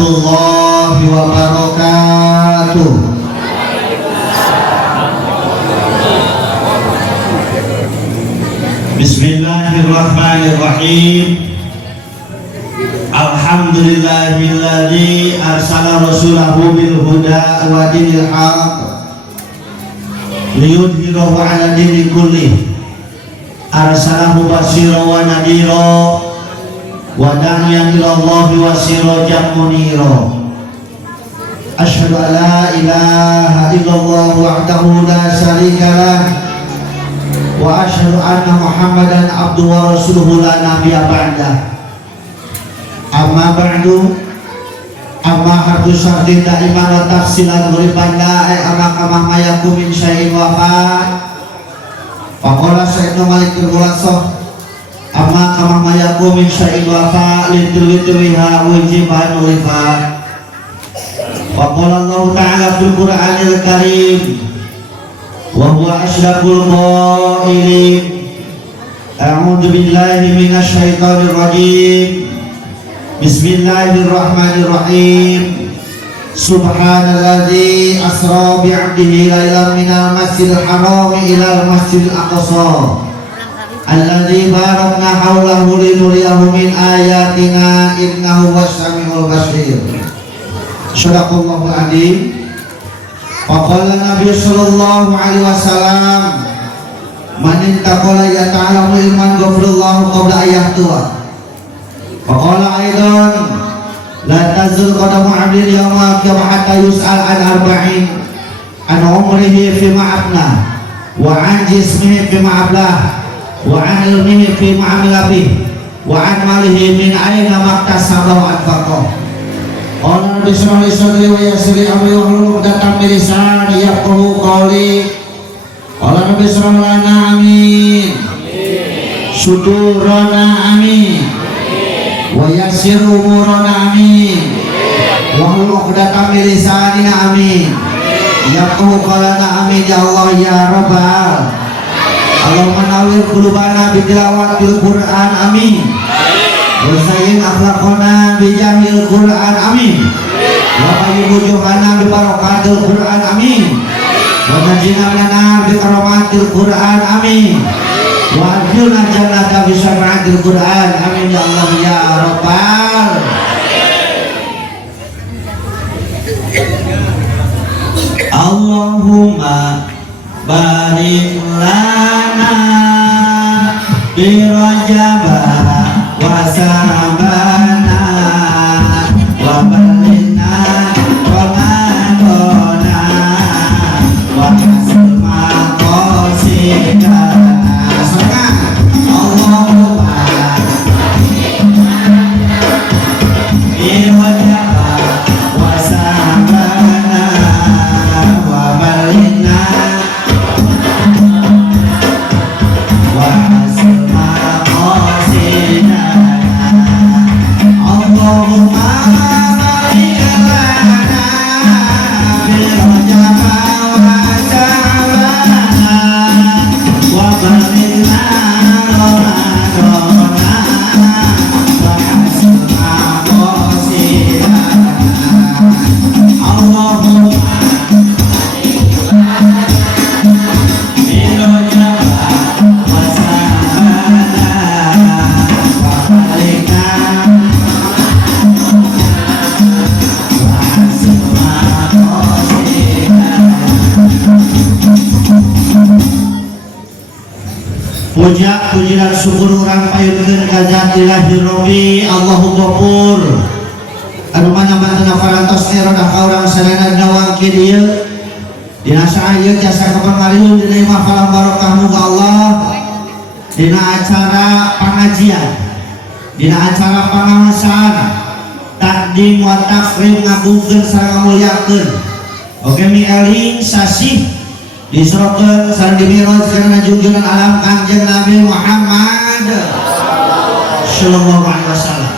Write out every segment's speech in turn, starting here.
warahmatullahi wabarakatuh. Bismillahirrahmanirrahim. Alhamdulillahilladzi arsala rasulahu bil huda wa dinil haq liyudhhirahu 'ala dini kullih. Arsalahu basyira wa nadhira wa da'iyan ila Allahi wa sirajan munira. Asyhadu an la ilaha illallah wahdahu la syarika lah wa asyhadu anna Muhammadan abduhu wa rasuluhu la nabiyya ba'dah. Amma ba'du, amma hartu syartin da'iman wa tafsilan ghuriban la'i amma kama mayakum min syai'in wafat. Faqala Sayyidina Malik al-Ghulasoh amma kama mayakum min syai'in wafat litilwitwiha wujiban ulifat. Faqala Allah ta'ala fil Qur'anil Karim wa huwa asyraful qailin a'udzu billahi minasy syaithanir rajim. Bismillahirrahmanirrahim. Subhanalladzi asra bi'abdihi lailan minal masjidil haram ilal masjidil aqsa alladzi barakna haulahu linuriyahu min ayatina innahu was-sami'ul basir. Shadaqallahul adzim. Faqala Nabi sallallahu alaihi wasallam man intaqala yata'alamu ilman ghafirallahu qabla ayyahtuwa. Faqala aidan la tazul qadamu 'abdin yawma qiyamah hatta yus'al an arba'in an umrihi fima afna wa an jismihi fima ablah wa an ilmihi fima amila bih wa an malihi min ayna maktasaba wa anfaqa. Qala Nabi sallallahu alaihi wasallam wa yasri amri wa hlul 'uqdatam min lisani yafqahu qawli. Qala Nabi sallallahu alaihi wasallam amin. Syukurana amin. Wa yassir umurana amin. Wa hlul 'uqdatam min lisanina amin. Yafqahu qawlana amin ya Allah ya Rabbal. Allahumma nawwir qulubana bi tilawatil Qur'an amin. Wa sayyin akhlaqana bi jahil Qur'an amin. Wa bayyid wujuhana bi barakatil Qur'an amin. Wa najina minan nar bi karamatil Qur'an amin. Wa adkhilna jannata bi syafa'atil Qur'an amin ya Allah ya Rabbal. Allahumma barik lana bi Rajab wa Sya'bana wa balina Ramadana wa hasma qasidana. Allahumma bi Rajab wa Sya'bana wa balina wa hasma qasidana. Allahumma barik lana bi Rajab wa Sya'bana wa balina Ramadana wa hasma qasidana. Allahumma bi Rajab wa Sya'bana wa balina wa hasma qasidana. Puja puji dan syukur urang payutkeun ka Zat Ilahi Rabbi Allahu Ghafur anu mana-mana parantos erodah ka urang sadaya dina wangki dieu dina saha ieu jasa kapangariun dina imah falah barokah muga Allah dina acara pangajian dina acara pangawasan takdim wa takrim ngagungkeun sareng ngulyakeun oge mieling sasih disrokeun sareng dimiroj kana junjungan alam Kanjeng Nabi Muhammad sallallahu alaihi wasallam.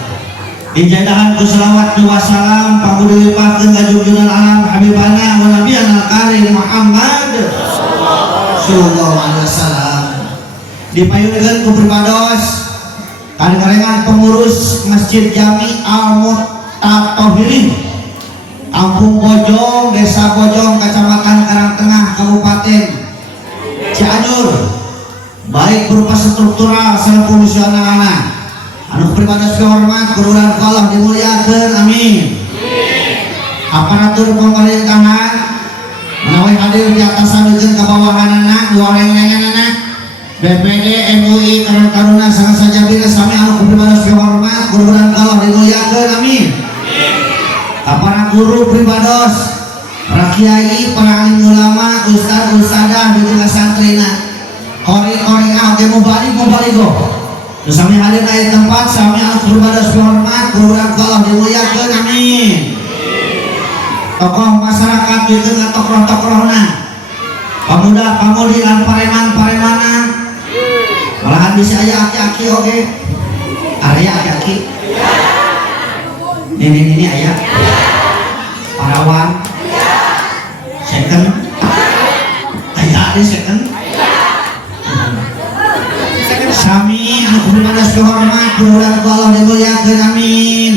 Dijadahan ku selawat wa salam pakudu limpahkeun ka junjungan alam habibana wa nabiyana karim Muhammad sallallahu alaihi wasallam. Dipayunkeun ku perpados karengan pengurus Masjid Jami Al Tatohirin, Kampung Bojong, Desa Bojong, Kecamatan Karangtengah, Kabupaten Cianjur, baik berupa struktural serta fungsionalna. Anu pribadi hormat, kururan Allah dimuliakeun, amin. Aparatur pemerintahan menawi hadir di atasan jeung kabawahanana, goreng-renganana, BPD, MUI, Karang-Taruna, sangat saja bila sami anu pribadi hormat, kururan Allah dimuliakeun, amin. Para guru pribados, para kiai, para alim ulama, ustad, ustadah, dan juga santrina, ori-ori oke mubalik-mubaligo. Terus kami hadir di tempat, kami harus berbadas hormat, kururan Allah dimuliakeun, amin. Tokoh masyarakat itu nggak tokoh-tokohna, pemuda-pemudi dan pareman-paremana, malahan bisa aya aki-aki oke, area aki-aki. Ini ayah parawan second ayah ada second sami anu kumaha hormat kururan Allah dimuliakeun, amin.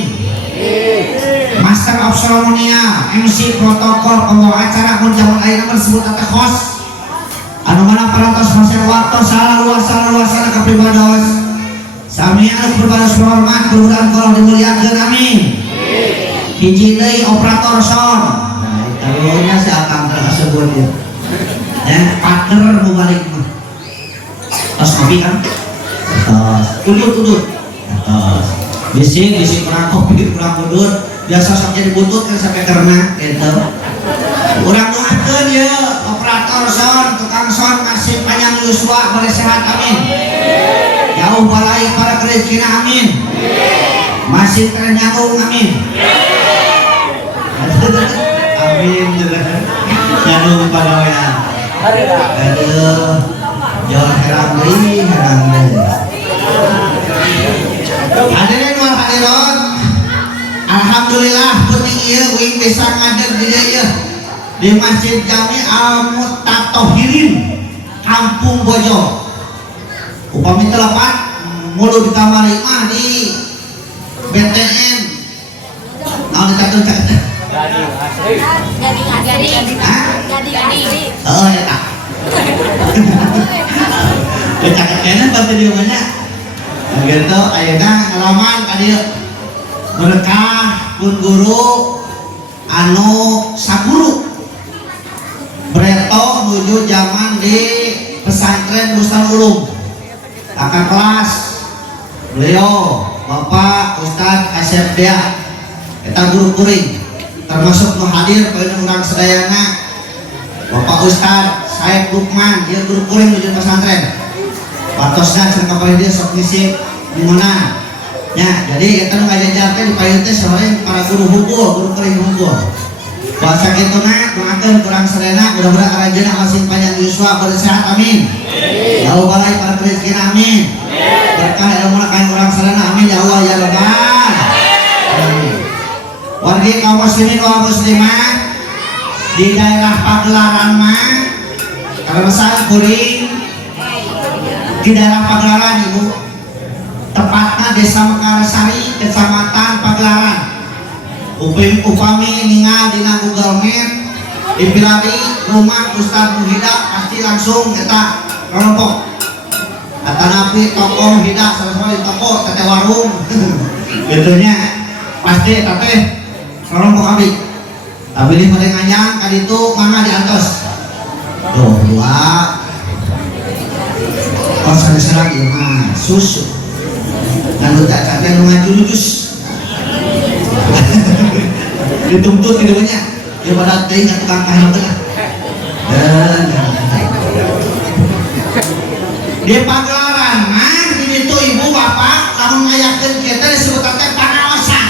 Master of Ceremonial, MC protokol, pembawa acara mun jaman ayeuna disebut teh host anu mana parantos pasien waktu salah luas ka pribados sami anu berbadas hormat kururan Allah dimuliakeun, amin. Hiji deui operator sound. Nah, karunya si Akang tersebut ya. Partner mau balik mah. Tos ngopi kan? Tos. Udut. Tos. Bising kurang kopi, kurang udut. Biasa sok jadi butut kan sampai karena gitu. Urang doakeun ya operator sound, tukang sound masih panjang yuswa bari sehat, amin. Jauh balai para rezekina, amin. Masih ternyambung, amin. Amin. Jangan lupa doa. Aduh, jangan herang deui. Hadirin wal hadirat, alhamdulillah penting ieu uing bisa ngader di dieu di Masjid Jami Al-Mutatohirin Kampung Bojong. Upami telepat mulu di kamar mah di BTN. Naon dicatet? Gading. Oh ya tak. Dicatet kene pasti di mana? Gitu ayeuna ngalaman ka dieu. Berkah pun guru anu saburu. Breto menuju zaman di pesantren Bustan Ulum. Kakak kelas beliau Bapak Ustadz Asep Dea kita guru kuring termasuk nu hadir poin urang sedayana Bapak Ustadz Said Lukman, dia guru kuring di pesantren patosna cenah kapan dia sok ngisi dimana ya. Jadi kita nu ngajajarkeun di payun teh sore para guru kuring hukum bahasa kituna doakeun kurang sedayana mudah-mudahan aranjeunna masih panjang yuswa bersehat, amin. Jauh balai para rezeki, amin. Berkah ilmu kain orang sarana, amin ya Allah ya Rabbal. Wargi kaum muslimin wal muslimat di daerah Pagelaran mah karesan kuring di daerah Pagelaran ibu, tepatnya Desa Mekarsari, Kecamatan Pagelaran. Upami ningal dina Google Map dipilari rumah Ustadz Muhyiddin pasti langsung kita kelompok kata nabi toko hidak sama-sama di toko tete warung gitunya pasti tapi kelompok kami tapi ini pada nganyang kali itu mama diantos tuh dua oh serang ya mah susu dan udah catnya ngaju jus dituntut hidupnya dia pada ting atau tukang kahil tengah dan di Pagelaran mah di situ ibu bapak lamun ngayakeun kita disebut teh pangaosan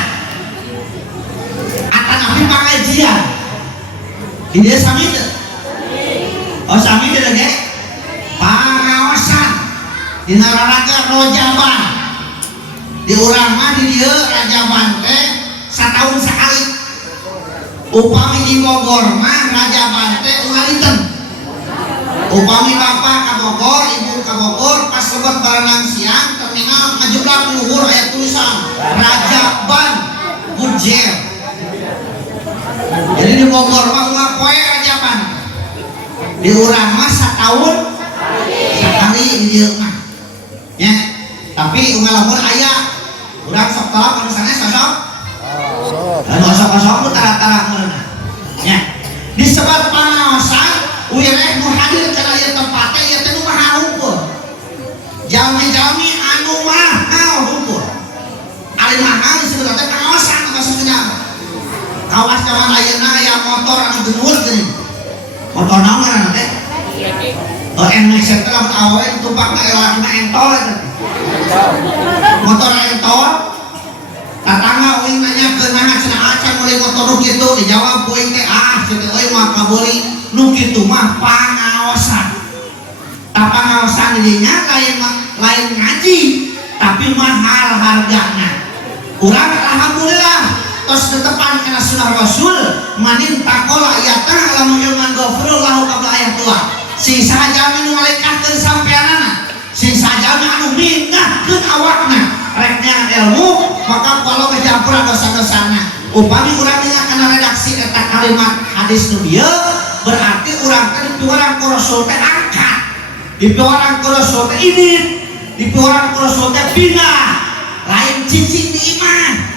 akan api pengajian di dia sami teh oh sami teh ge pangaosan di nararaga rojaban di urang mah di dieu rajaban teh satahun sekali. Upami di Bogor mah rajaban teh ugaliten. Upami bapak ka Bogor, ibu ka Bogor, pas lebat barenang siang terminal ngajeblak luhur aya tulisan Rajaban Bujel. Jadi di Bogor mah poe rajaban. Di urang mah satahun sekali di dieu mah. Ya. Tapi unggal-unggal aya urang sok tolak anu sanes sosok. Anu sok-sok ku tara-tara meunah. Ya. Disebut pangaosan wireh nu hadir kana ieu tempat teh ieu teh nu maha hukum. Jalmi-jalmi anu mahal hukum. Ari mahal disebut teh pangaosan maksudnya. Kawas kawan ayeuna aya motor anu genur geuning. Motor naon ngaranna teh? NX teh lamun awewe ditumpakna elakna entol eta. Motor entol. Tatangga uing nanya ke naha cenah acan mulai motor nu kitu dijawab uing teh cenah euy mah kabeuring nu kitu mah pangaosan. Tah pangaosan didinya lain ngaji tapi mahal hargana. Urang alhamdulillah tos tetepan kana sunah Rasul manin takola ayatah lamun ilman ghafurullahu qabla ayat tua. Sing saja nu malaikatkeun sampeanana, sing saja anu mindahkeun awakna reknya ilmu maka kalau kejampura dosa-dosana. Upami urang ningali kana redaksi eta kalimat hadis nu dieu berarti urang teh dipiwarang ku Rasul teh angkat, dipiwarang ku Rasul teh idit, dipiwarang ku Rasul teh pindah, lain cicing di iman.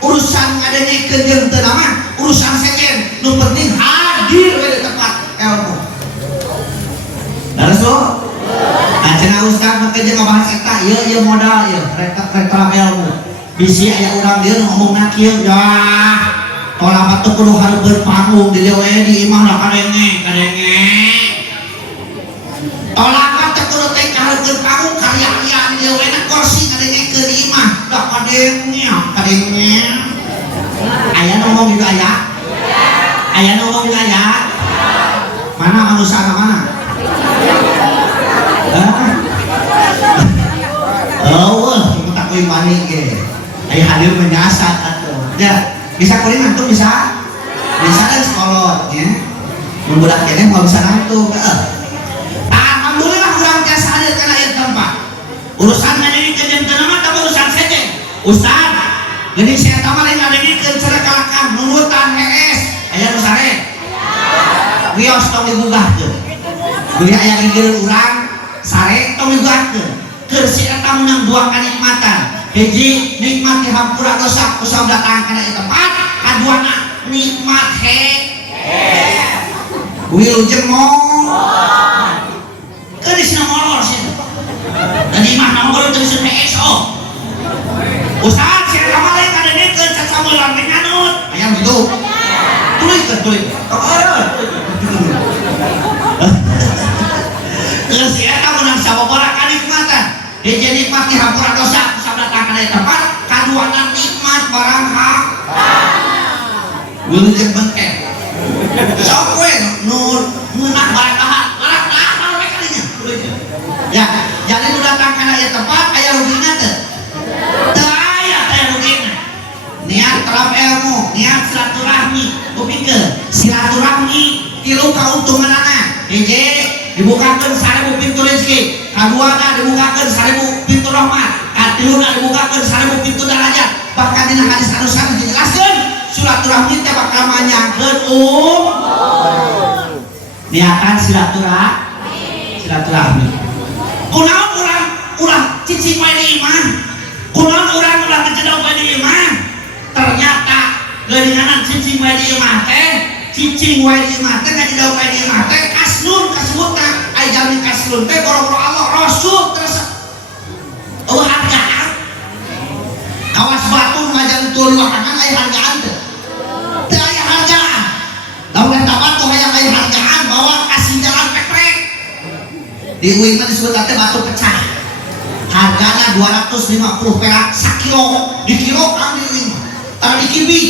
Urusan ngadengekeun jeung teu nama urusan seken, nu penting hadir we di tempat ilmu. Terus cenah ustaz make jeung ngabahas eta ieu modal ieu reklam ilmu. Bisi aya urang dieu ngomongna kieu yah. Tolak atuh kudu hareupeun panggung di dieu we di imah lah kadenge. Tolak atuh kudu teh hareupeun panggung karya-karya di dieu we na kursi ngadengekeun di imah da kadenge. Aya ngomong gitu aya? Aya ngomong gitu aya? Mana manusia mana? Kita tak boleh panik ke. Ayah hadir menyasar atau ya bisa kuring ngantuk bisa kan sekolah ya membudak kene mau bisa ngantuk. Alhamdulillah urang tiasa hadir kana ieu tempat. Urusan ngadengekeun jeung teu nama teh urusan sece. Ustaz, geuning saya tah lain ngadengekeun cara kalakah nunutan HS. Aya nu sare? Wios tong digugahkeun. Beli aya gigireun urang sare tong digugahkeun. Keur si eta meunang dua kanikmatan. Hiji nikmat dihampura dosa kusam datang kana ieu tempat, kaduana nikmat wilujeng mon. Kerisna molor sih. Dan imah nongol teu disebut PSO. Ustaz sia ka mah lain kadengekeun cacamulan teh nganut. Aya gitu. Tulis. Geus si eta meunang sababaraha kanikmatan. Hiji nikmat dihampura dosa kusam datang kana ieu tempat, kaduana nikmat barang hak. Wilujeng bengkek. Sok we nu meunang barang hak, barang hak we kadinya. Ya, jadi nu datang kana ieu tempat aya rugina teu? Teu aya teh rugina. Niat talab ilmu, niat silaturahmi, upikeun silaturahmi tilu kauntunganana. Hiji dibukakeun 1000 pintu rezeki, kaduana dibukakeun 1000 pintu rahmat, katiluna dibukakeun 1000 pintu derajat. Bahkan dina hadis anu sanes dijelaskeun silaturahmi teh bakal manyangkeun niatan silaturahmi. Kunaon urang cicing wae di imah, kunaon urang ulah kejedog wae di imah. Ternyata geuninganan cicing wae di imah teh, cicing wae di imah teh kejedog wae di imah teh kasnun kasebutna aya jalmi kasnun teh boro-boro Allah Rasul terus hargaan. Kawas batu ngajan tuluy wakangan aya hargaan teh. Teu aya hargaan. Lamun eta batu hayang aya hargaan bawa kasih jalan peprek. Di uing mah disebut teh batu pecah. Hargana 250 perak sakilo, di kilo kan di uing mah. Tara di kibi.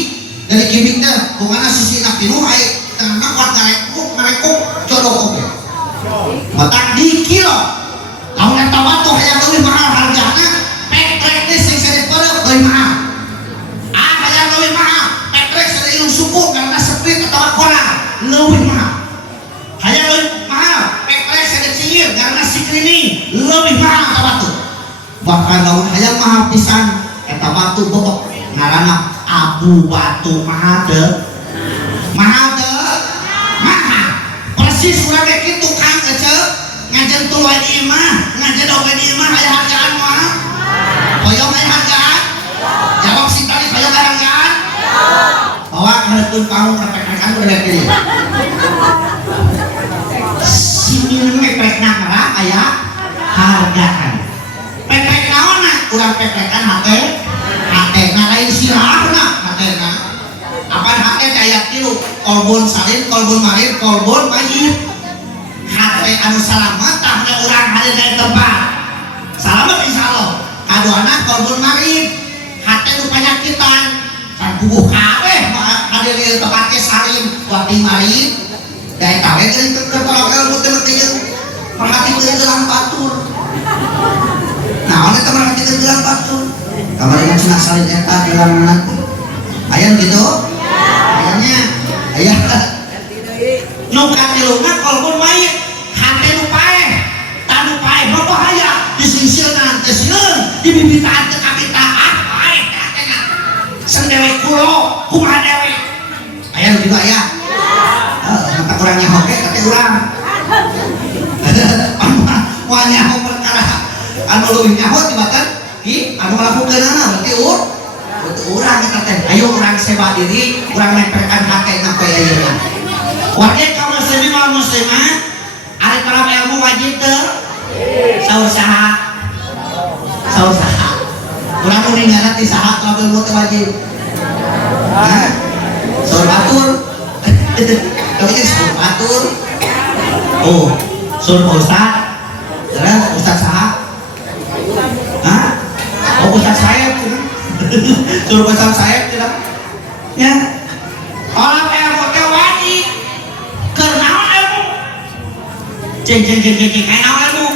Dari kibing teh bungana sisina pinuh aya tengah kuat ngarekuk jodoh oge. Matak di kilo. Lamun eta batu hayang leuwih mahal hargana, peprek teh sing sare peureup leuwih mahal. Hayang leuwih mahal, peprek sare ilung suku karena seprit atawa kolang leuwih mahal. Hayang leuwih mahal, peprek sare cingir karena sikrini leuwih mahal eta batu. Bahkan lamun hayang mahal pisan eta batu bobok ngaranna abu batu mahal teu mahal persis urang kayak gitu Kang ece ngajen tuh wae di imah ngajen wae di imah aya hargaan mah hoyong aya hargaan jawab si tadi hoyong aya hargaan bawa ngeletun kamu repek-rekan udah lihat ini si minum pepek nangara aya hargaan pepek naonna urang pepekan hate ngalain sirahna hatena apaan hate kayak tilu kolbon salin kolbon marit kolbon mayit hate anu salamet tahna urang hadir dari tempat salamet insyaallah kaduana kolbon marit hate nu panyakitan can bubuh kabeh hadir di tempat ke salin wati marit daya tawe geuning ketolak ilmu teh teh perhati gelang batur nah oleh teman hati gelang batur kamarnya cenah salin eta gelang nanti aya gitu ayahnya ayah nu katiluna kolbon mayit hate nu paeh tanu paeh mah bahaya disingsilna teh sieun dibibitaan teh kakitaan paeh hatena seng dewe kulo kumaha dewe aya nu juga aya mata kurangnya hoke kate urang moal nyaho perkara anu leuwih nyaho tibatan anu ngalakukeunana berarti urang eta teh ayo urang sebat diri urang nempekan hate na poe ayeuna warga kaum muslimin wal muslimat ari talab ilmu wajib teu saur saha urang nu ninggalna ti saha talab ilmu teh wajib saur batur tapi jadi saur batur oh saur ustaz terus ustaz saha oh ustaz saya suruh pesan saya tidak ya orang ilmu teh wajib karena ilmu ceng kayak ilmu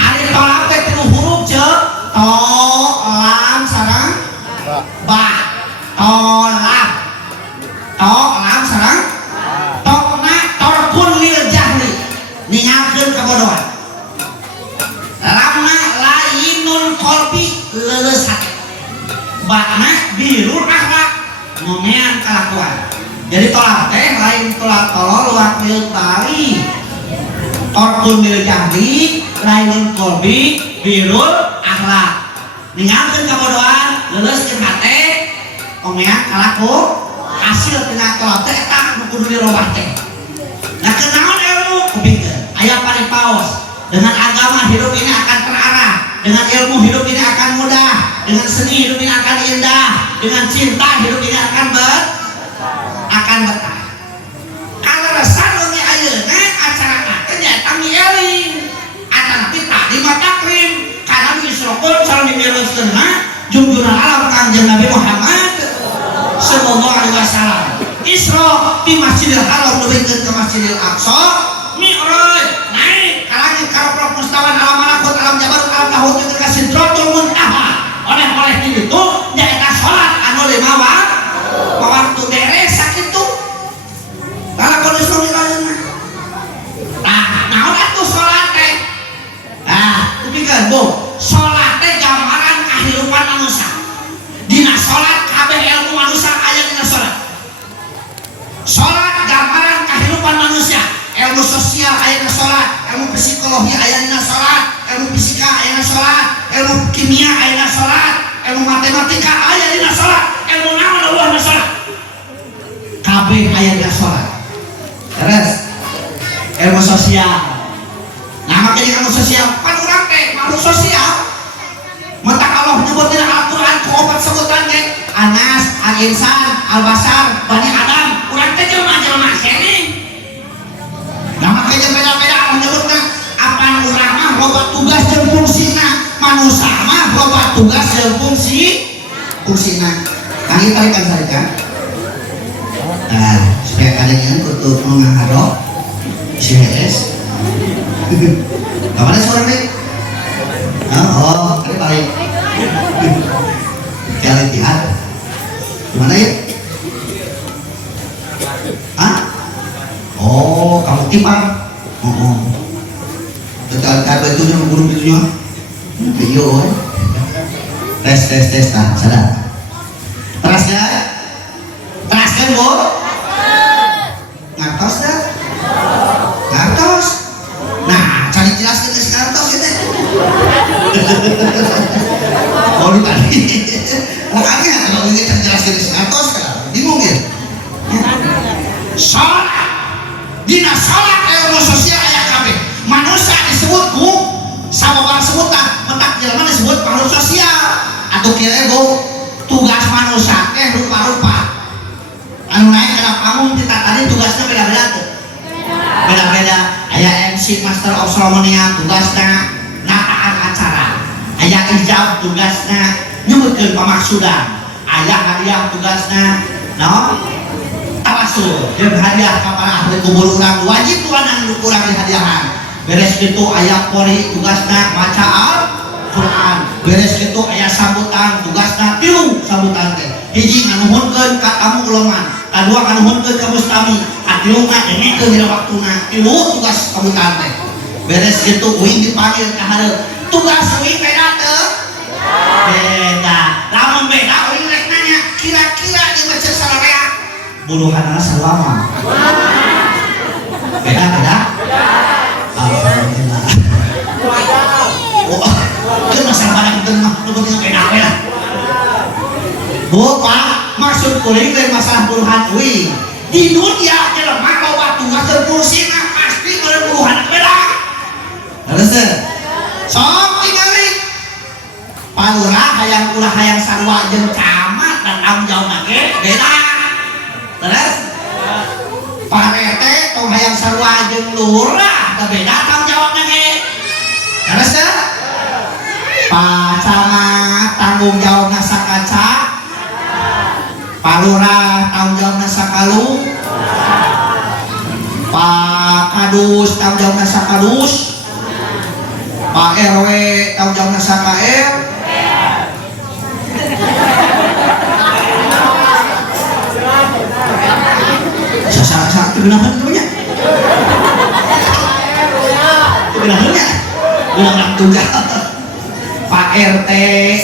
ada tolak teh tilu huruf je to lam sarang ba tolak to lam sarang tokna torkun lil jahli ningalkeun kabodohan lamna lainul qalbi leuleus hati bakna biru akhlak ngomean kelakuan jadi tolak teh lain tolak tolol luak lil tali torkun lil jahli lainul qalbi birul akhlak ningalkeun kabodohan leuleuskeun hate ngomean kalaku hasil tina tolak teh eta nu kudu dirobah teh nah kenaon ilmu kupikeun aya paripaos dengan agama hidup ini akan terarah dengan ilmu hidup ini akan mudah dengan seni hidup ini akan indah dengan cinta hidup ini akan betah kalau resah nungi ayeuna acara teh nyaeta mieling acara teh takdim takrim karena disrokun sareng dimireuskeunna junjungan alam Kanjeng Nabi Muhammad sallallahu alaihi wasallam Isra di Masjidil Haram nuwikeun ke Masjidil Aqsa Mi'raj naik ka langit ka mustawan alam malakut alam jabarut alam lahut jeung ka Sidratul Muntaha oleh itu nyaeta salat anu 5 waktu beres sakitu lalakon Islam ilayeuna naon atuh salat teh kupikeun bu salat teh gambaran kahirupan manusia dina salat kabeh ilmu manusia aya dina salat gambaran kahirupan manusia ilmu sosial aya dina salat ilmu psikologi aya dina salat ilmu fisika aya dina salat ilmu kimia aya dina salat ilmu matematika aya dina salat ilmu naon Allah dina salat kabeh aya dina salat terus ilmu sosial nah makanya ilmu sosial kan urang teh makhluk sosial mata Allah nyebut dina Al-Qur'an ku opat sebutan teh Anas, Al-Insan, Al-Basar, Bani Adam urang teh jelema-jelema sering nah makanya beda-beda Allah nyebutna apaan urang mah loba tugas jeung fungsina manusia mah loba tugas jeung fungsina kali tarikan sarika supaya kalian untuk menghadap CS kemana seorang nih ini balik kalian lihat gimana ya kamu tipar kata itu yang guru itu video tes sadar makanya kalau ini terjelas dari senatos kan bingung ya. Sholat dina sholat ilmu sosial aya kabeh manusia disebut ku sababaraha sebutan mentak jelema disebut makhluk sosial atau kira ego tugas manusia teh rupa-rupa anu naik kana panggung kita tadi tugasnya beda-beda tuh beda-beda aya MC Master of Ceremonial tugasna nataan acara aya ijab tugasna nyebutkeun pamaksudan aya hadiah tugasna naon tawasul jeung hadiah ka para ahli kubur urang wajib tuan anu kurang di hadiahan beres kitu aya pori tugasna maca Al-Qur'an beres kitu aya sambutan tugasna tilu sambutan teh hiji nganuhunkeun ka tamu ulama kadua nganuhunkeun ka mustami katilu mah dengekeun dina waktuna tilu tugas sambutan teh beres kitu uing dipanggil ka hareup tugas uing beda teu beda lamun beda uing rek nanya kira-kira di masjid Salaweah buluhanna salama beda alhamdulillah oh kan masalah pada kita mah nu penting beda oh pak maksud kuring lain masalah puluhan uing di dunia jelema bawa tugas terpusing pasti puluhan beda terus sok tinggali palurah hayang ulah hayang sarua jeung camat dan tanggung jawab ge beda terus Pak RT tong hayang sarua jeung lurah teu beda tanggung jawabna ge terus Pak Camat tanggung jawabna sakaca Pak Lurah tanggung jawabna sakalu Pak Kadus tanggung jawabna sakadus Pak RW tanggung jawabna sakaer sasa kebenaran namanya kebenarannya bilang tunggal Pak RT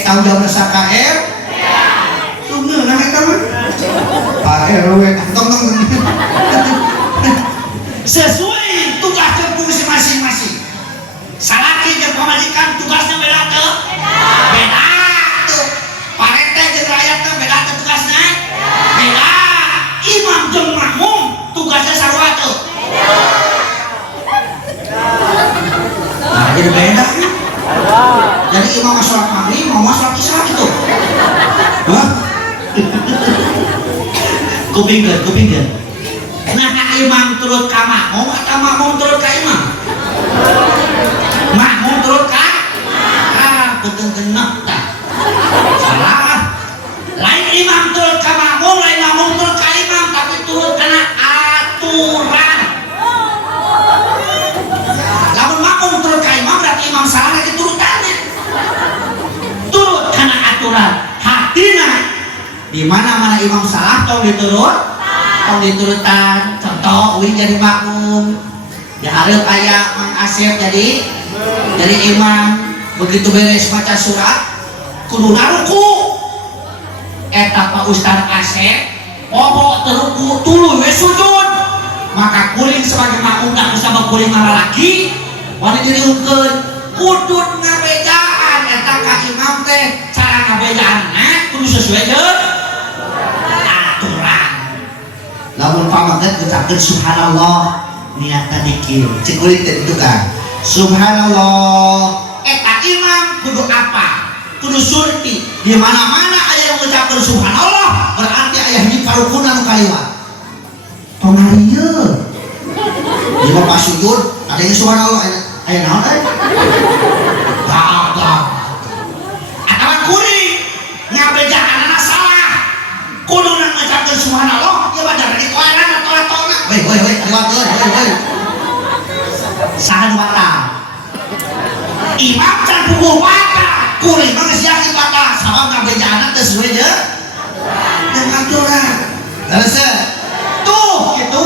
tanggung jawabna sakaer tunggal nah eta mah Pak RW tong sesuai tugas dan fungsi masing-masing salaki jeung pamajikan tugasnya beda teu beda tuh Pak RT jeung rakyat teh beda teu tugasna beda imam jeung makmum tugasnya sarua teu nah jadi beda jadi imam sholat maghrib mau sholat isya gitu kupingkeun nah imam turut ka makmum atau makmum turut ka imam makmum turut ka betul genep tah salah lain imam turut ka makmum lain makmum turut ka imam tapi turut kana aturan lamun makmum turut ka imam berarti imam salah lagi turutannya turut kana aturan hatina di mana imam salah tong diturutan contoh uing jadi makmum ya hareup aya Mang Asep jadi imam begitu beres baca surat kudu naruku eta Pak Ustaz Asep bobo teruku tuluy we sujud maka kuring sebagai makmum tak bisa kuring lalaki wani diriungkeun kudu ngabejaan eta ka imam teh cara ngabejaanna kudu sesuai jeung aturan lamun pamaget ngucapkeun subhanallah niatna dikir cek ulit itu kan subhanallah eta imam kudu apa kudu surti di mana-mana aya yang mengucapkan subhanallah berarti aya hiji parukunan kaliwat tong harieu di pas sujud ada yang subhanallah aya naon gagal atawa kuring ngabejaanna salah kudu mengucapkan subhanallah ya badar di koeran atau atona woi liwat sahan batal imam can puguh batal kuring mah geus yakin batal sabab ngabejaanna teu sesuai jeung aturan terus tuh kitu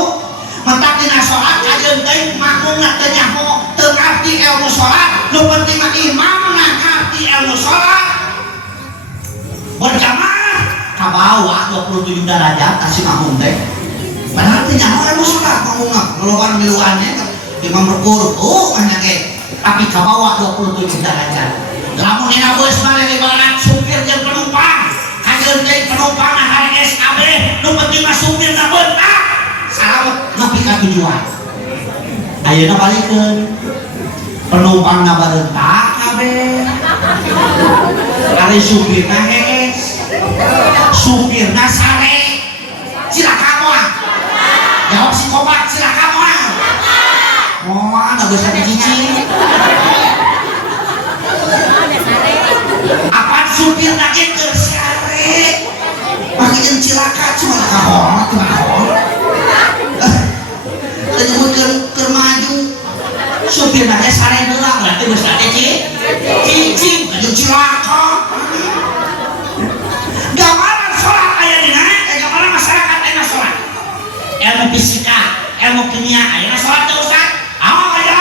mentak dina salat kajeun teh makmumna teu nyaho teu ngarti ilmu salat nu penting mah imamna ngarti ilmu salat berjamaah ka bawah 27 derajat kasih makmum teh padahal teu nyaho ilmu salat makmumna loloban miluannya imam berkuruk banyak tapi ka bawah 27 derajat lamun dina beus mah ibarat supir jeung penumpang kajeun teh penumpang hari SKB nu penting mah supir na beuntak salawat nepi ka tujuan ayeuna balikeun penumpang na bareuntak kabeh ari supirna hees supirna sare cilaka moal jawab si kobat cilaka moal moal da geus cicing apa supir nage keur sare make jeung cilaka cuma kahormat teu kahormat teu nyebutkeun keur maju supir nage sare heula berarti geus nage cicing jeung cilaka gambaran salat aya dina gambaran masyarakat aya salat ilmu fisika ilmu kimia aya salat teh Ustaz amal aya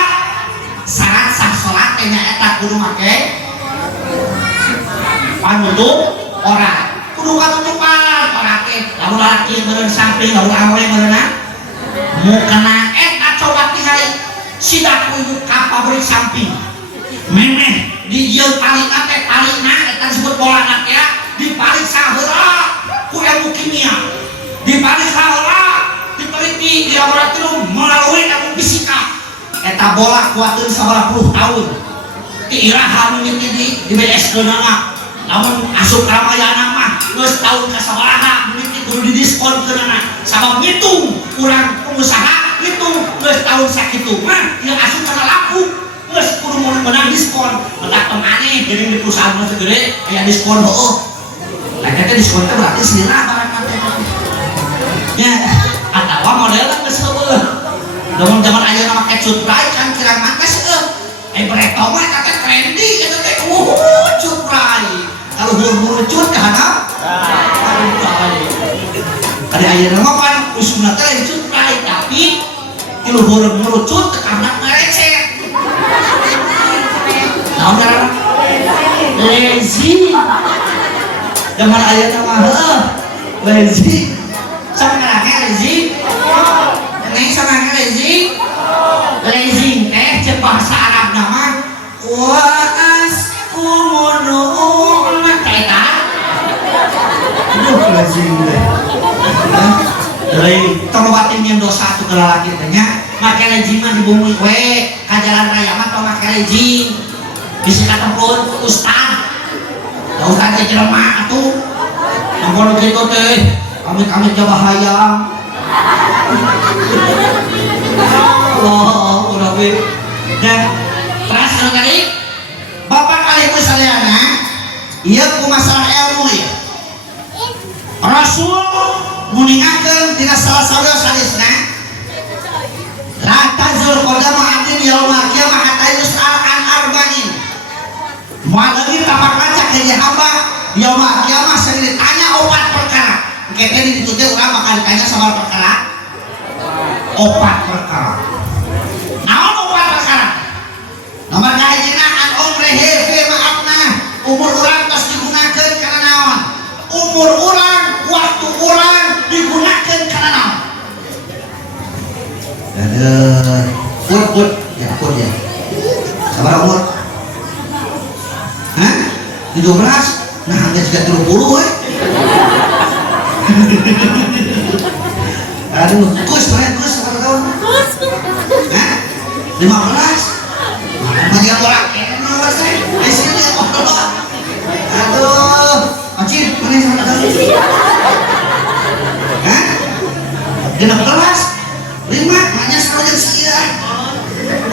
syarat sah salat teh nyaeta kudu make panutup orang kudu katutupan orang teh lamun lalaki meureun samping lamun awewe meureunna mukena eta coba tingali sidak ku ibu ka pabrik samping memeh di ieu talina teh talina eta disebut bolana teh dipariksa heula ku ilmu kimia dipariksa heula diteliti di laboratorium melalui ilmu fisika eta bola kuateun sabaraha puluh tahun ti iraha nu di BS-keunana namun asup ramayana mah geus taun ka sabaraha meniti kudu didiskonkeunana sabab ngitung urang pengusaha ngitung geus taun sakitu mah ieu asup kana laku geus kudu meunang diskon mentak maneh jadi di perusahaan mah gede aya diskon heueuh lain teh diskon teh berarti silira barang teh nya atawa modelna geus heueuh lamun zaman ayeuna make cutray kan kirang mantes bereto mah eta teh trendy eta teh cutray kalau murucut ke handap ada ayeuna mah pan usuna teh lain cutray tapi tiluhur murucut teh handap ngarecet naon ngaranna lazy zaman ayeuna mah heuh lazy sama ngaranna lazy neng sama ngaranna lazy lazy teh cek bahasa Arab nama waas umunum eta aduh lazim deh lain tobatin yang dosa tuh ke lalaki tanya make lazim mah di bumi we ka jalan raya mah tong make lazim bisa katempun ku ustad da ustad teh jelema atuh ampun kitu teh amit-amit bahaya Allah udah we dan terus tadi Bapak kali misalnya iya ku masalah ilmu ya Rasul muningakeun dina salah satu hadisna la tazul qadamu abdin yaumil qiyamah hatta yus'al an arba'in moal leuwih tapak kaca ka hamba yaumil qiyamah sering ditanya 4 perkara engke teh dituntut urang bakal ditanya sabaraha perkara 4 perkara naon 4 perkara nomor kahijina an umrihi fi ma'afna umur urang tos digunakeun kana naon umur urang waktu urang digunakeun kana naon put ya put ya sabaraha umur hah 17 nah hanya juga 30 we aduh kus berapa tahun hah 15 dia orang kenal saya isinya dia orang aduh macin mana yang sama kali hah 16 5 makanya sekarang sekian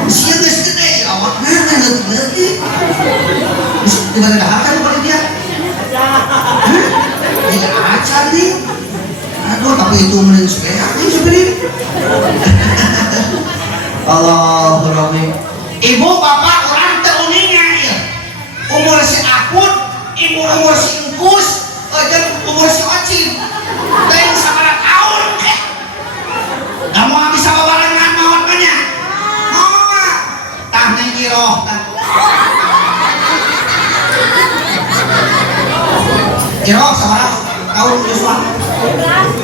usia guys gede awaknya ngerti tiba-tiba ada harta kepada dia hah tidak acar nih aduh tapi itu mending supaya aku sebenarnya Allahumma ibu bapak orang teuninya ya umur si akut umur si engkus dan umur si ocin dan sabaraha tahun kamu bisa babarengan mawon banyak tah neng iroh iroh sabaraha tahun Yusuf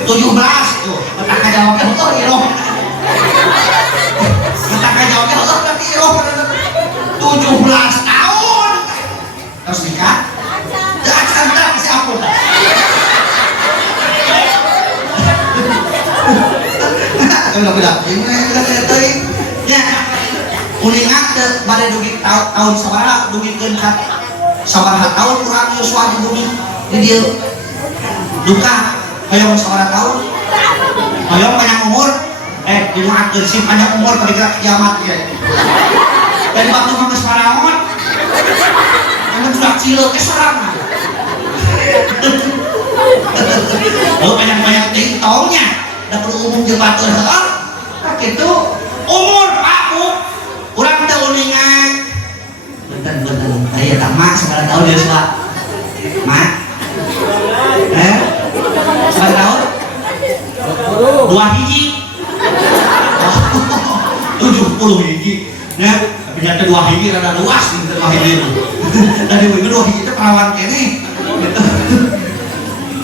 17 tuh tak jawabnya betul iroh tak jawabnya betul berarti iroh 17 tahun kuningan teu bade dugi tahun sabaraha dugikeun ka sabaraha tahun urang Yosua di bumi di dieu duka hoyong sabaraha tahun hoyong panjang umur didoakeun sim panjang umur ka dikira kiamat ya dan waktu mangges paraon anu budak cileuk ke sorang panjang-panjang tongnya da perlu umum jeung batur heuh kitu umur Pak Bu urang teh uningan benten aya tak mak sabaraha tahun dia suka mak sabaraha tahun 2 hiji 70 hiji nah tapi nyata 2 hiji rada luas nih 2 hiji itu tadi 2 hiji itu perawan kene gitu.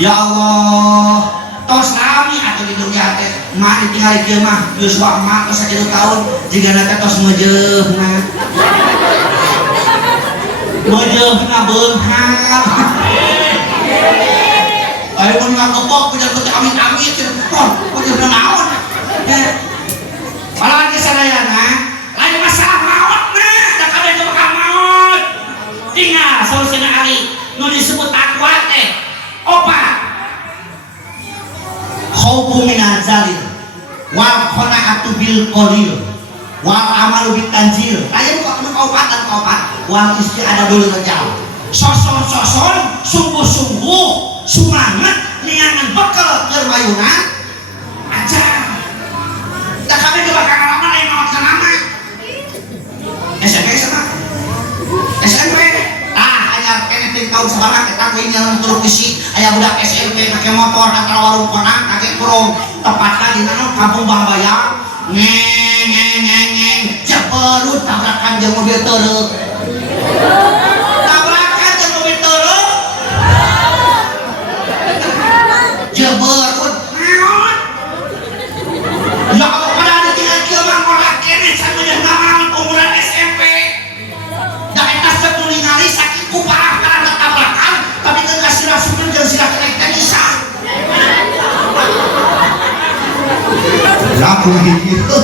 Ya Allah tos rami atau di dunia teh mak ditinggal ieu mah geus wa mak tos sakitu tahun jigana teh tos mejeuna beunghar ayo mun ngagobok punya teh amit-amit pon punya naon palawan ke sadayana lain masalah maut mah da kabeh teh bakal maut tinggal solusina ari nu disebut takwa teh opat khaufu minal zalil wal qanaatu bil qalil wal amalu bit tanzil aya nu kaupatan wal isti'adadul rajal soson sungguh-sungguh semangat niangan bekal keur mayuna aja da kabeh teh bakal ngalaman lain maot kana mah SMP sama SMP hanya kene tahun sabaraha kita kuing jalan turun bisi aya budak SMP make motor antara warung konang kage kurung tepatna dina kampung Bangbayang ngeng jeberut tabrakan jeung mobil teureuk jeberut naon ya Allah pada ada tinggal kieu mah morak kene sabeunah naon umuran SMP da eta teu ningali sakitu parah karena tabrakan tapi teu kasirah supir jeung sirah kenek teh bisa laku gitu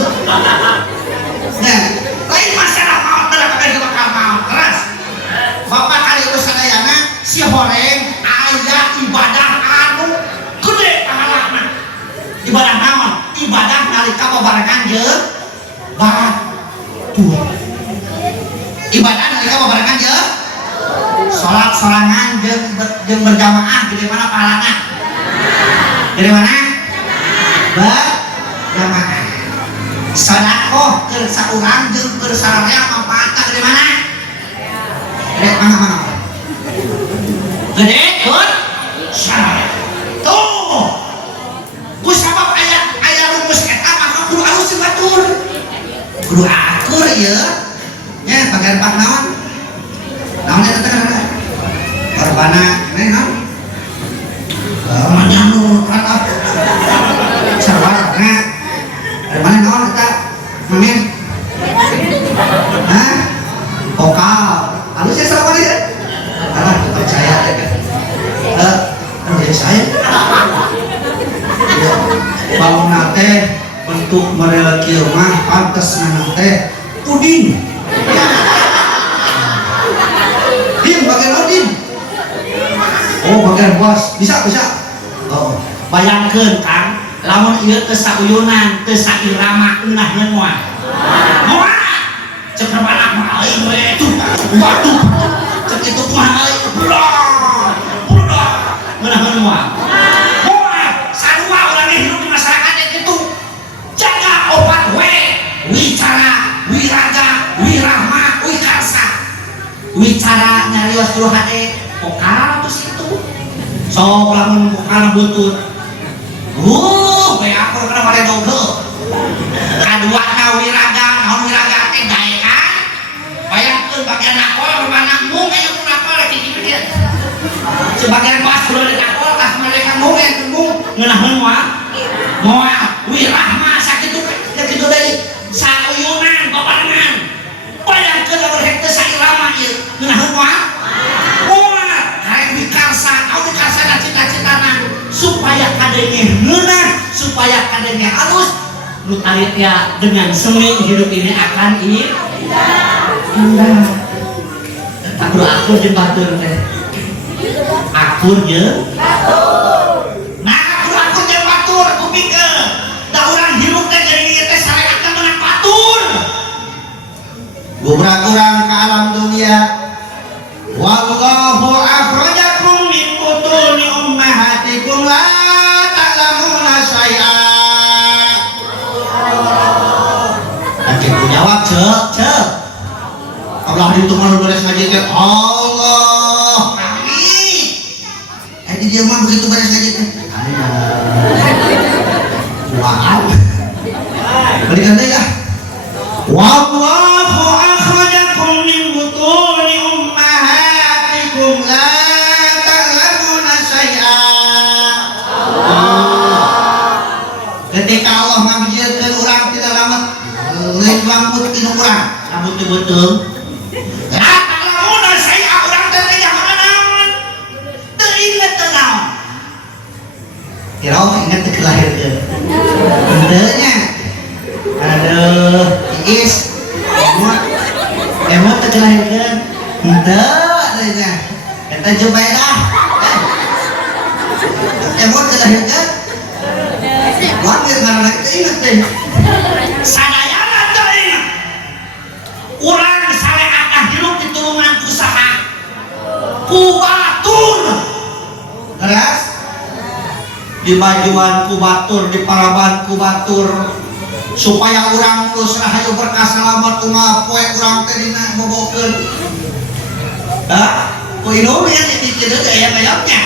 nah lain masalah maut teh kabeh bakal maut terus bapak kali geus sadayana si horeng aya ibadah anu gede pahalana ibadah naon ibadah nalika babarengan jeung batur ibadah nalika babarengan jeung salat sorangan jeung berjamaah gede mana pahalana gede mana berjamaah sedekah keur saurang jeung keur sararea manfaatna gede mana gede mana gede keur sararea tuh ku sabab aya rumus eta maka kudu alus jeung batur kudu akur ieu nya bagian pak naon eta teh kana korbanna neng naon manjanu kana sarwana dari mana naon eta mamin hah vokal halus ya sama dia alah percaya ya saya bau nate bentuk model kieu mah pantes nate puding din bagian odin oh bagian bos bisa oh bayangkeun Kang lamun ieu teu sauyunan teu sairama eunahkeun moal moal cek anak mah aing we tuh batu cek itu mah aing budak eunahkeun moal moal sarua urang hidup di masyarakat itu jaga opat we wicara wiraga wirahma wikarsa wicara nyarios dulu hade pokal terus itu sok lamun pokal butut kayak aku kena pada doge kadua na wiraga naon wiraga teh daekan bayangkeun bagian nakol rumana mung aya nakol lagi kitu dia sebagian pas kudu di nakol kas mereka mung ngeunaheun moal wirahma sakitu kitu deui sauyunan babarengan bayangkeun lamun hek teu sairama ieu ngeunaheun moal harek wikarsa au wikarsa cita-citana supaya kadenge ngeunah supaya kadenge halus nu taritya dengan seni hidup ini akan Indah. Aku jeung batur teh. Akur jeung Nah, aku jeung batur kupikeun. Da urang hirup teh jadi ieu teh syariat teh meunang batur. Gubrak-gurang ka alam dunia. Wallahu akhrajakum min butuni ummahatikum la ta'lamuna syai'an. Lagi ku jawab cek. Allah ditunggu beres ngaji teh Allah. Amin. Dia mah begitu beres ngaji teh. Wow. Balikan deui ya. Wallahu akhrajakum min butuni ummahatikum la ta'lamuna syai'an. Ketika Allah ngabijieun urang tidak lama leuk rambut inu urang, rambut teh beuteung. La ta'lamuna syai'an urang teh teh jangan naon. Teu inget teu naon. Kira inget teh kelahirkeun. Teu nya. Aduh, Iis, emot terkelahirkan, entah, adanya, kita coba ya, emot terkelahirkan, wakil karena kita ingat deh, sadayana tuh ingat, orang syariat hidup di turunan usaha, kubatur, keras, di bajuan kubatur, di paraban kubatur. Supaya orang terus rahayu berkah selamat kumaha poe urang teh dina bobokeun. Ku inum ya dikit aya mayatnya.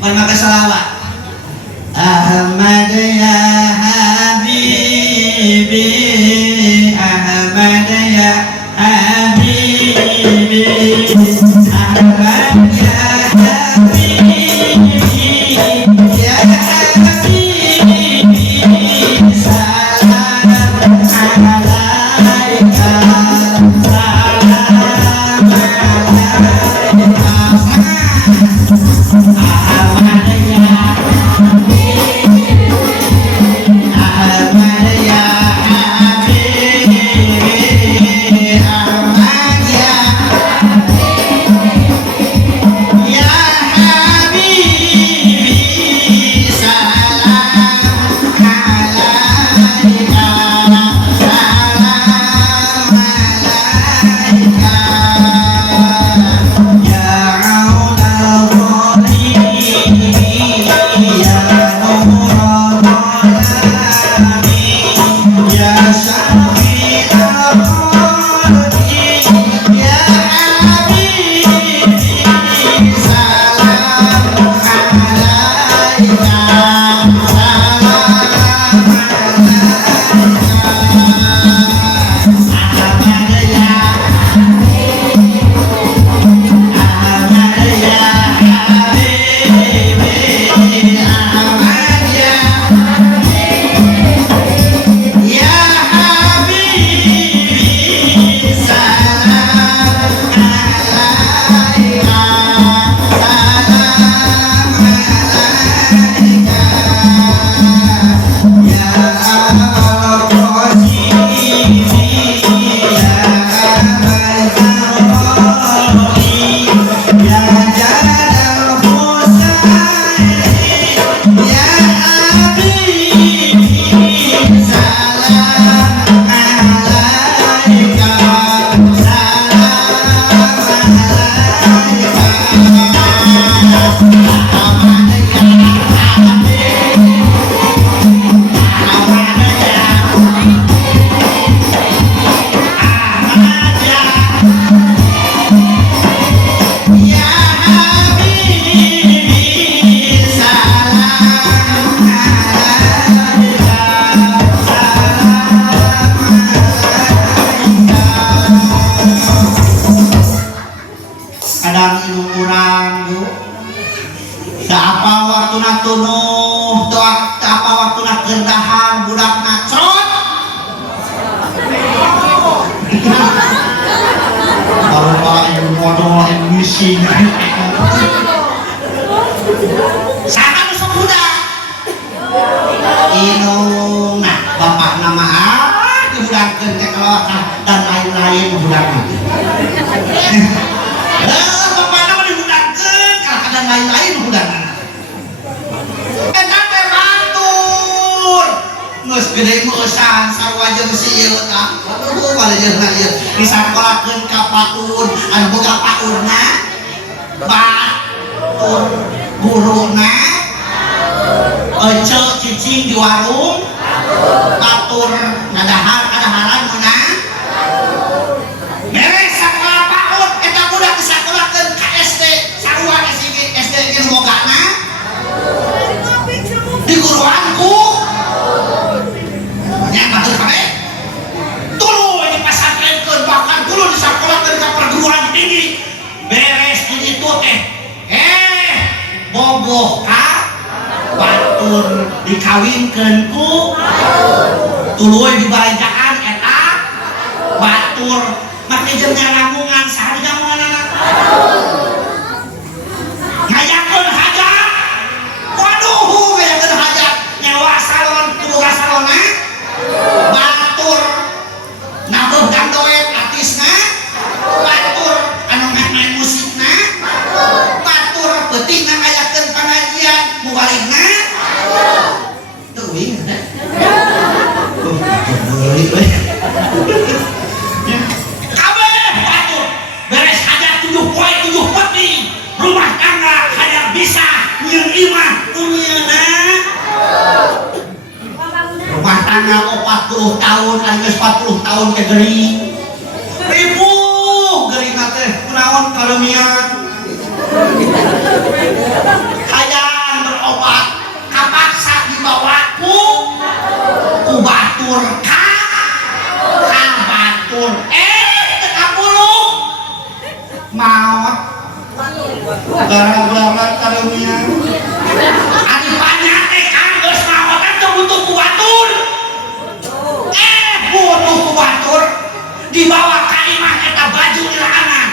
Mun make selawat. Ahmad ya habibi, Ahmad ya habibi, Ahmad ya habibi, ya habibi. Sangat usah budak. Inung, nah bapak nama dihudangkeun teh kelawatan dan lain-lain hudangan. Bapana mah dihudangkeun kalahkan dan lain-lain hudangan. Eta teh batur. Geus gede meusan sarua jeung si ieu tah. Aduh balajeurna ieu disakolahkeun ka paun anu boga paurna. Batur guruna ece cicing di warung batur nadaharan menang beres sakola paut eta budak disakolahkeun ka SD sarua SD ge bogana di guruanku nya batur kabeh tuluy dipasantrenkeun bahkan kudu disakolahkeun ka perguruan tinggi beres di itu bogoh ka batur dikawinkeun ku tuluy dibarencakan eta batur make jeung ngaramungan saha digamunganna ngayakeun hajat waduh ngayakeun hajat nyawa salon kuduga salonna batur nabeuh gandoet artisna batur anu main musikna batur peutingna ngayakeun pengajian mubaligna tuh ingat deh kabeh batur beres hajat 7 poe 7 peti rumah tangga hayang bisa nyeun imah dunyeuna rumah tangga 40 tahun anu geus 40 tahun teh geuring ribu geuringna teh kunaon kaleumian hayang berobat kapaksa dibawa ku batur ka batur tekapuluh maot gara-gara kaleumian adi banyak teh kan geus maotan teu butuh ku batur butuh ku batur dibawa ka imah eta baju ilaanan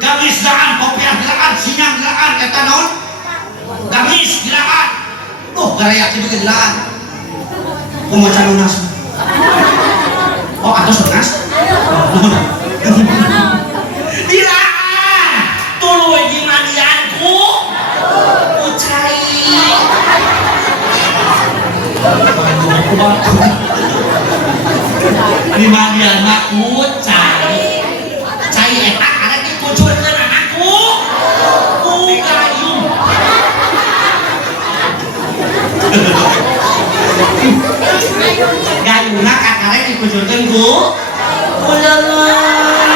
gamis daan kopiah dilaan sinyang dilaan eta naon gamis dilaan garaya kitu ge dilaan kumaha lunas oh atos lunas dilaan tuluy dimandian ku cai dimandian mah ku cai eta arek dikucurkeun anakku ku gayung gayuna kakarek dikucurkeun ku leungeun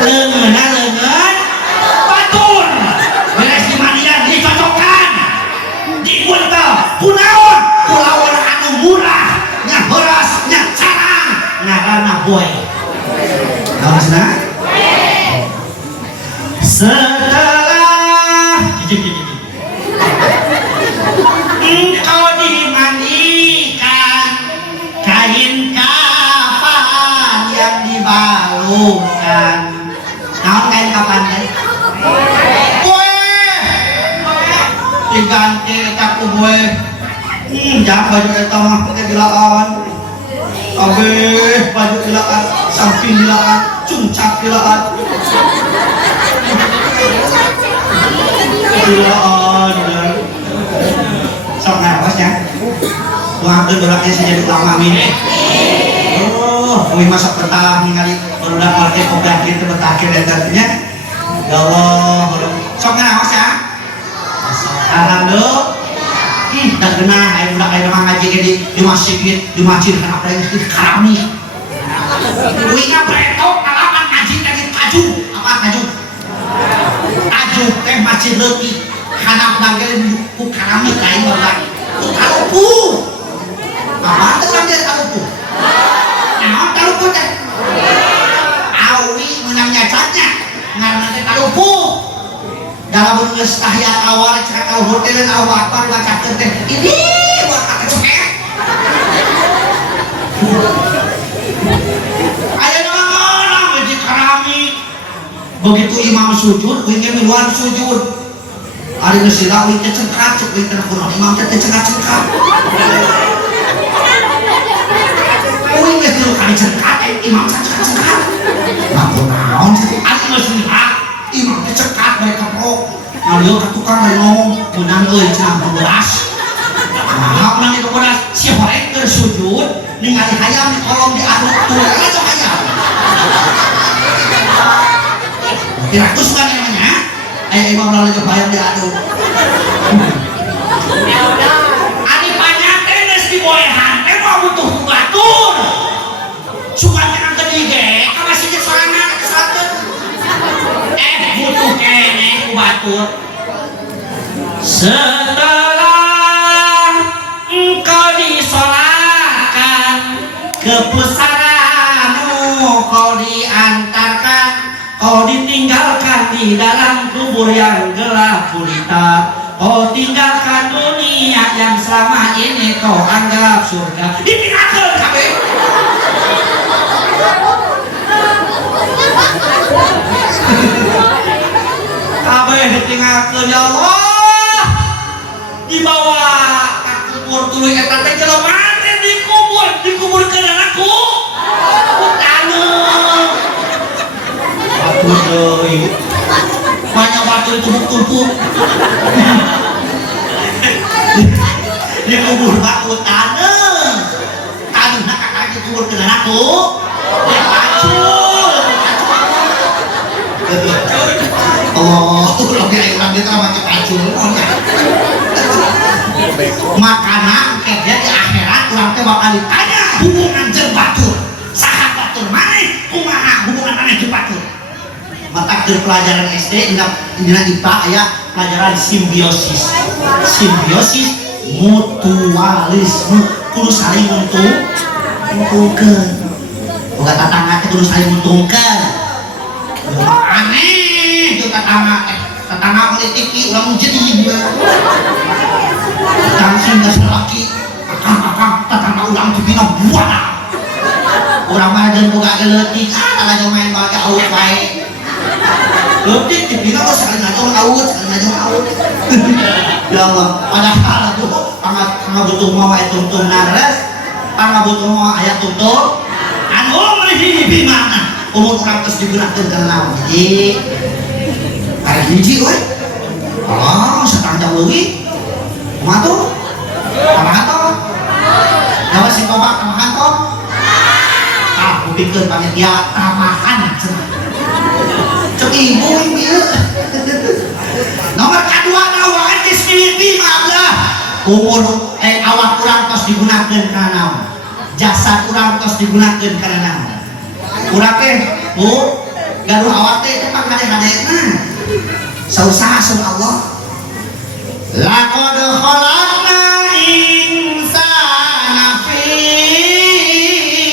leungeunna leungeun batur beres dimandian dicocokkan diuntel kunaon kulawan anu murah nya heuras nya carang ngaranna boy kaosna setelah engkau dimandikan kain kafan yang dibalungkan naon kain kafan teh diganti eta ku boe jangan baju eta mah pake dilaan kabeh baju dilaan samping dilaan cuncak dilaan sok ngarosnya tuangkeun beulaknya saja ulama amin kami masak betah ningali barudak marke kopiah kieu teh betah kieu eta nya ya Allah sok ngaros ya alhamdulillah da geunah aya budak aya mah ngaji ge di masjid kana apa yang karami uinga pretok kalapan ngaji teh kaju apa kaju teh masjid leutik kana bangkel ku karami lain bapak ku tarupu apa teh dia tarupu naon tarupu teh awi meunang nyacatnya ngaranna teh tarupu dalam geus tahiyat awal cek ka hotelan awak par bacakeun teh ini buat kecek aya naon masjid karami begitu imam sujud ingin miluan sujud Ari geus sirawi teh cengkat cek we teh kunaon imam teh cengkat-cengkat. Uing geus tilu kali cengkat imam cengkat-cengkat. Lah kunaon sih ari geus lihat imam teh cengkat bae keprok. Nalio ka tukang lain ngomong menang euy cenah beras. Nah, menang itu beras si horeng keur sujud ningali hayam di kolong diaduk tuh aja hayam. Tirakus kan namanya? Imam lalu ke hayam diaduk. Adi banyak tenis di boehan, mau butuh batur. Suka tenang kedige, kalau masih ke sana ke selatan. Butuh kene ku batur. Setelah engkau disolatkan ke pusaramu, kau diantarkan, kau ditinggalkan di dalam kubur yang gelap gulita, kau tinggalkan dunia yang selama ini kau anggap surga, ditinggalkan kabeh. Kabeh ditinggalkan ya Allah. Dibawa ke kubur tuluy eta teh jelema teh dikuburkeun anakku. Taneuh. Batur deui. Banyak batur tumpuk-tumpuk. Dikubur batur taneuh. Taneuhna kakak dikuburkeun anakku. Ya pacul. Oh, ulah ge urang dia teh make pacul. Makana engke di akhirat urang teh bakal ditanya hubungan jeung batur. Saha batur maneh? Kumaha hubungan maneh jeung batur? Mata keur pelajaran SD dina IPA aya pelajaran simbiosis. Simbiosis mutualisme kudu saling nguntungkeun. Boga tatangga teh kudu saling nguntungkeun. Aneh jeung tatangga politik ki urang jadi langsung gas laki akang tetangga ulang dibina buana urang mah jeung boga leutik lajeng main bae aut bae leutik dibina mah sakana jeung aut ya Allah padahal tuh pangga butuh mah wae tungtung nares pangga butuh mah aya tungtung anu meuli di mana umur urang geus digunakeun kana naon hiji ari hiji we oh satang jam leuwih kumaha tuh? Tamahan toh? Jawa si Tobak tamahan toh? Ah, kupikeun panitia tamahan cenah. Cek ibu ieu. Nomor kadua naon geus mimpi mah Allah. Umur awak urang tos digunakeun kana naon? Jasad urang tos digunakeun kana naon? Urang teh gaduh awak teh teh hade-hadena. Sausaha sun Allah. Laqad khalaqnal insana fi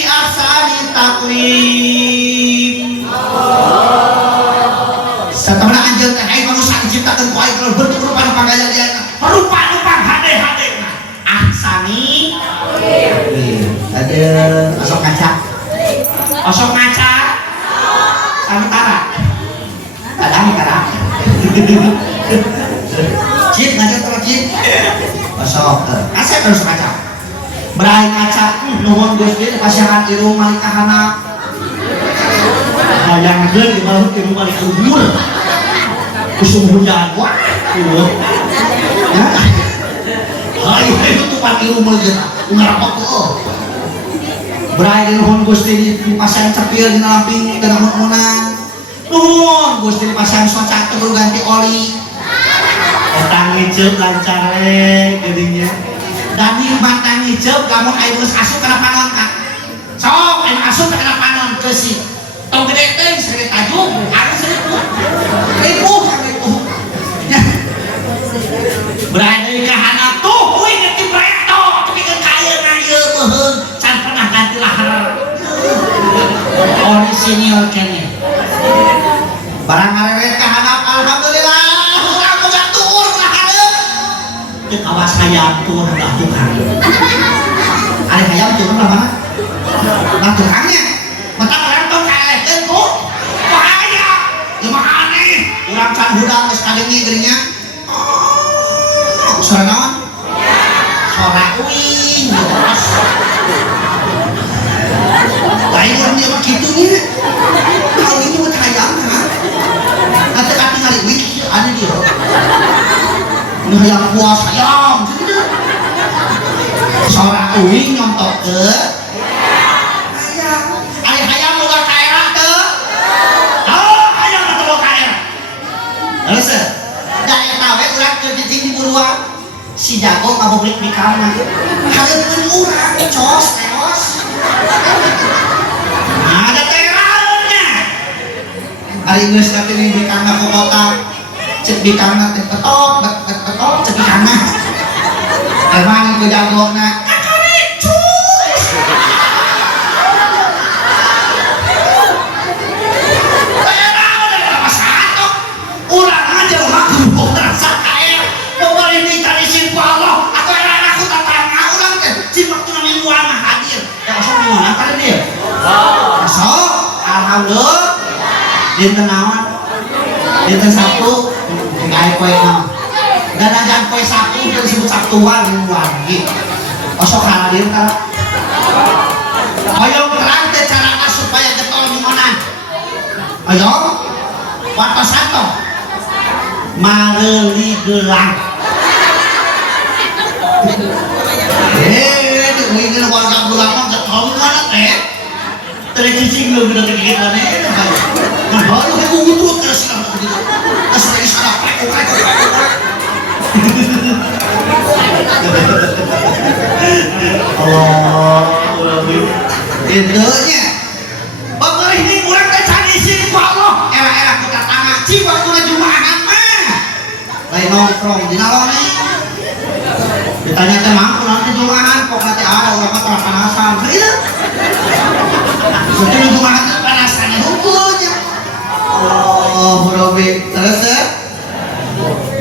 ahsani taqwim. Satamna anjeun teh aya manusia diciptakeun ku aya bentuk rupa panggayaana, rupa-rupa hade-hadena. Ahsani taqwim. Ada osok ngaca. Osok ngaca. Santara. Kadang kadang. Cip ngaca terus cip. Osok. Asep terus ngaca. Berai ngaca. Nuhun Gusti pasiangan ieu malikahana. Bayangkeun di bawah ieu malik kubur. Kusum hujan wah. Ya. Hai itu tupan ieu malik ngarapok tuh. Berai nuhun Gusti dipasang cepil dina lamping teu mun-munan. Nuhun Gusti dipasang soca teu ganti oli. Tang ngiceup lancar we geuringnya. Dan di bantang ngiceup lamun aya geus asup kana panon Kak. Sok aya asup kana panon keusih. Tong gede teh seueur tajuk, harus seueur. Ripuh. Ya. Berada ka handap tuh, kuy ngerti preto, tapi kan kaya na ieu meuheun, can pernah ganti lahar. Orisinil kene. Barang arewe ka handap alhamdulillah. Awas hayam turun lah Tuhan. Ada hayam turun lah mana? Lah Tuhannya. Mata orang tuh kalehkeun ku bahaya. Ieu mah aneh. Urang can hudang geus kalengi geuringnya. Sora naon? Sora uing jelas. Lain orang dia begitu nya. Kalau ini buat hayam kan? Nanti kati ngali wiki ada dia. Ini hayam puas hayam. Sora uing nyontok ke hayam. Ari hayam boga kaera teu? Oh, hayam teu boga kaera. Terus daya tawe urang ke cicing di buruan. Si jago ngaboblik di kamar. Hadeupkeun urang cos teos. Ada teralnya. Ari geus tapi di kamar ke kota. Cek di kamar teh petok, petok cek di kamar. Emang itu jagona. Alhamdulillah dinten naon dinten Sabtu gawe poe naon dadajan poe Sabtu disebut Sabtuan lagi osok hadir ka hoyong terang teh carana supaya getol mimonan hoyong watosan toh mareuli gelang ini warga bulan mah getol mimonan teh cicing lo udah kayak gimana ya kan? Nah, baru kayak gue turut terus kan begitu. Terus dari sana preko. Allah, indonya. Bapak ini kurang kecari sih Allah. Era kita tangan sih waktu Jumatan mah. Lain nongkrong di naon nih. Ditanya temang nanti Jumatan kok nanti ada orang mah panasan. Gitu. Betul Jumatan panasan hukumnya. Oh, Robi terus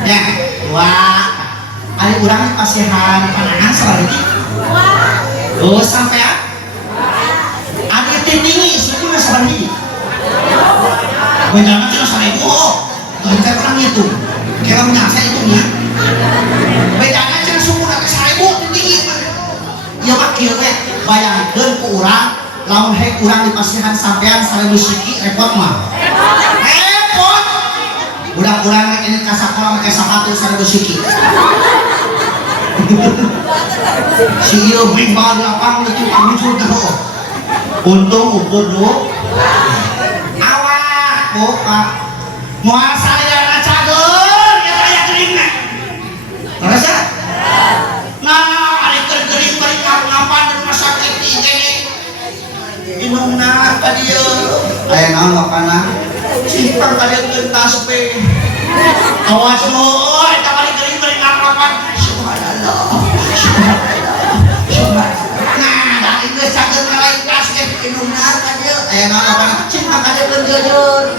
ya. Wah, ada orang pasihan panangan soal ini. Oh, sampai ada tinggi itu nggak sebanding. Jangan cuma 1.000. Kita orang itu. Kalau menyasa itunya. Bedanya cuma suku dari 1.000 tinggi. Ya wakil bayangkan ke orang. Lawan hek kurang dipasihan sampean 1.000 siki repot mah. Repot. Budak-budak ini kasakola make sepatu 1.000 siki. Si ieu bimbal di lapang leutik muncul teh. Untung ukur dulu. Awak, Pak. Moal salira cageun ya aya geuringna. Terus ya? Nah, ari geuring bari ngapan di rumah sakit IGD. Inungna ka dieu aya naon lokana simpang ka dieu gentas pe awas lo eta bari geuring ngapan subhanallah nah dari geus saged ngalain kasih inungna ka dieu aya naon lokana simpang ka dieu jujur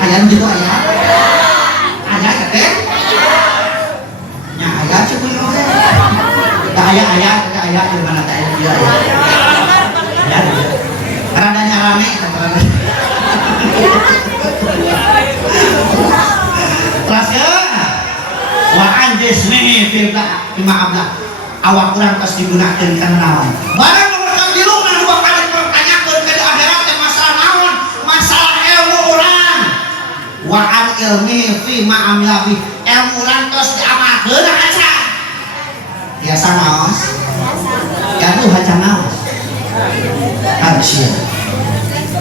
aya nu gitu aya teh nya aya ceuk ayah di mana tak dia ya radanya rame terusnya wa anjisni firda maaflah awak kurang pas digunakan karena naon barang nomor kadilu nah dua kali pertanyakan ke akhirat masalah naon masalah ilmu orang wa an ilmi fi ma amila fi ilmu orang terus diamalkeun aja biasa naos gaduh haca naos harusnya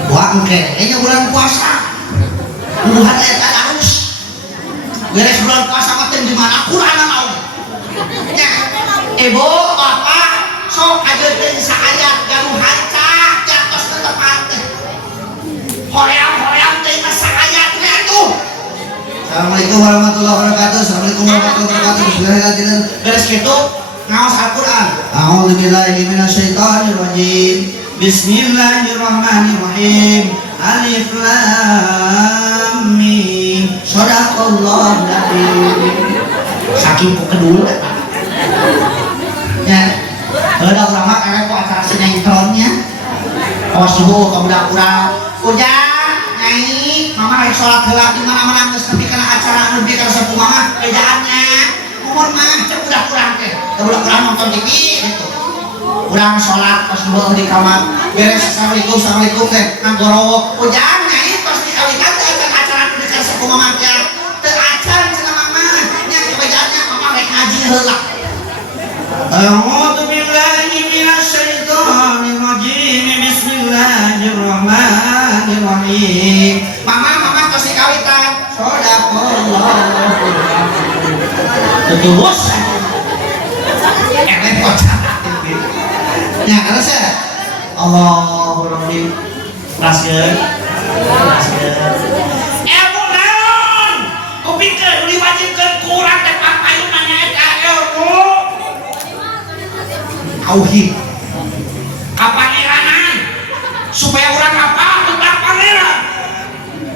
wah engke kayaknya bulan puasa bulan eta harus beres bulan puasa mah teh di mana Quran naon nya ibu bapak sok ajeun saayat gaduh haca jatos tetepan teh hoream teh mah saayat we atuh. Assalamualaikum warahmatullahi wabarakatuh. Assalamualaikum warahmatullahi wabarakatuh. Bismillahirrahmanirrahim. Beres kitu ngaos Al-Qur'an. A'udzubillahi minasyaitonir rajim. Bismillahirrahmanirrahim. Alif lam mim. Shadaqallahu nabiyyi. Saking ku kedul ya. Ada ulama karena ku acara sinetronnya. Oh subuh ke budak-budak. Ujang, Nyai, mama rek sholat heula di mana-mana geus nepi kana acara anu di kana sepuh mama bedaannya umur mah cek udah kurang teh udah kurang nonton TV gitu kurang sholat pas dulu di kamar beres assalamualaikum teh ngagorowok ujaannya itu pas dikalikan teh acara anu di kana sepuh mama teh teu acan cenah mama nya kebedaannya mama rek ngaji heula. A'udzu billahi minasyaitonir rajim. Bismillahirrahmanirrahim. Mama tos dikawitan. Shadaqallah. Terus. Repot. Ya, terus ya. Allahumma raskeun. Ilmu naon? Kupikeun diwajibkeun ku urang teh pangayun nanya ilmu. Tauhid kapaneranan supaya orang apa tentang pangeran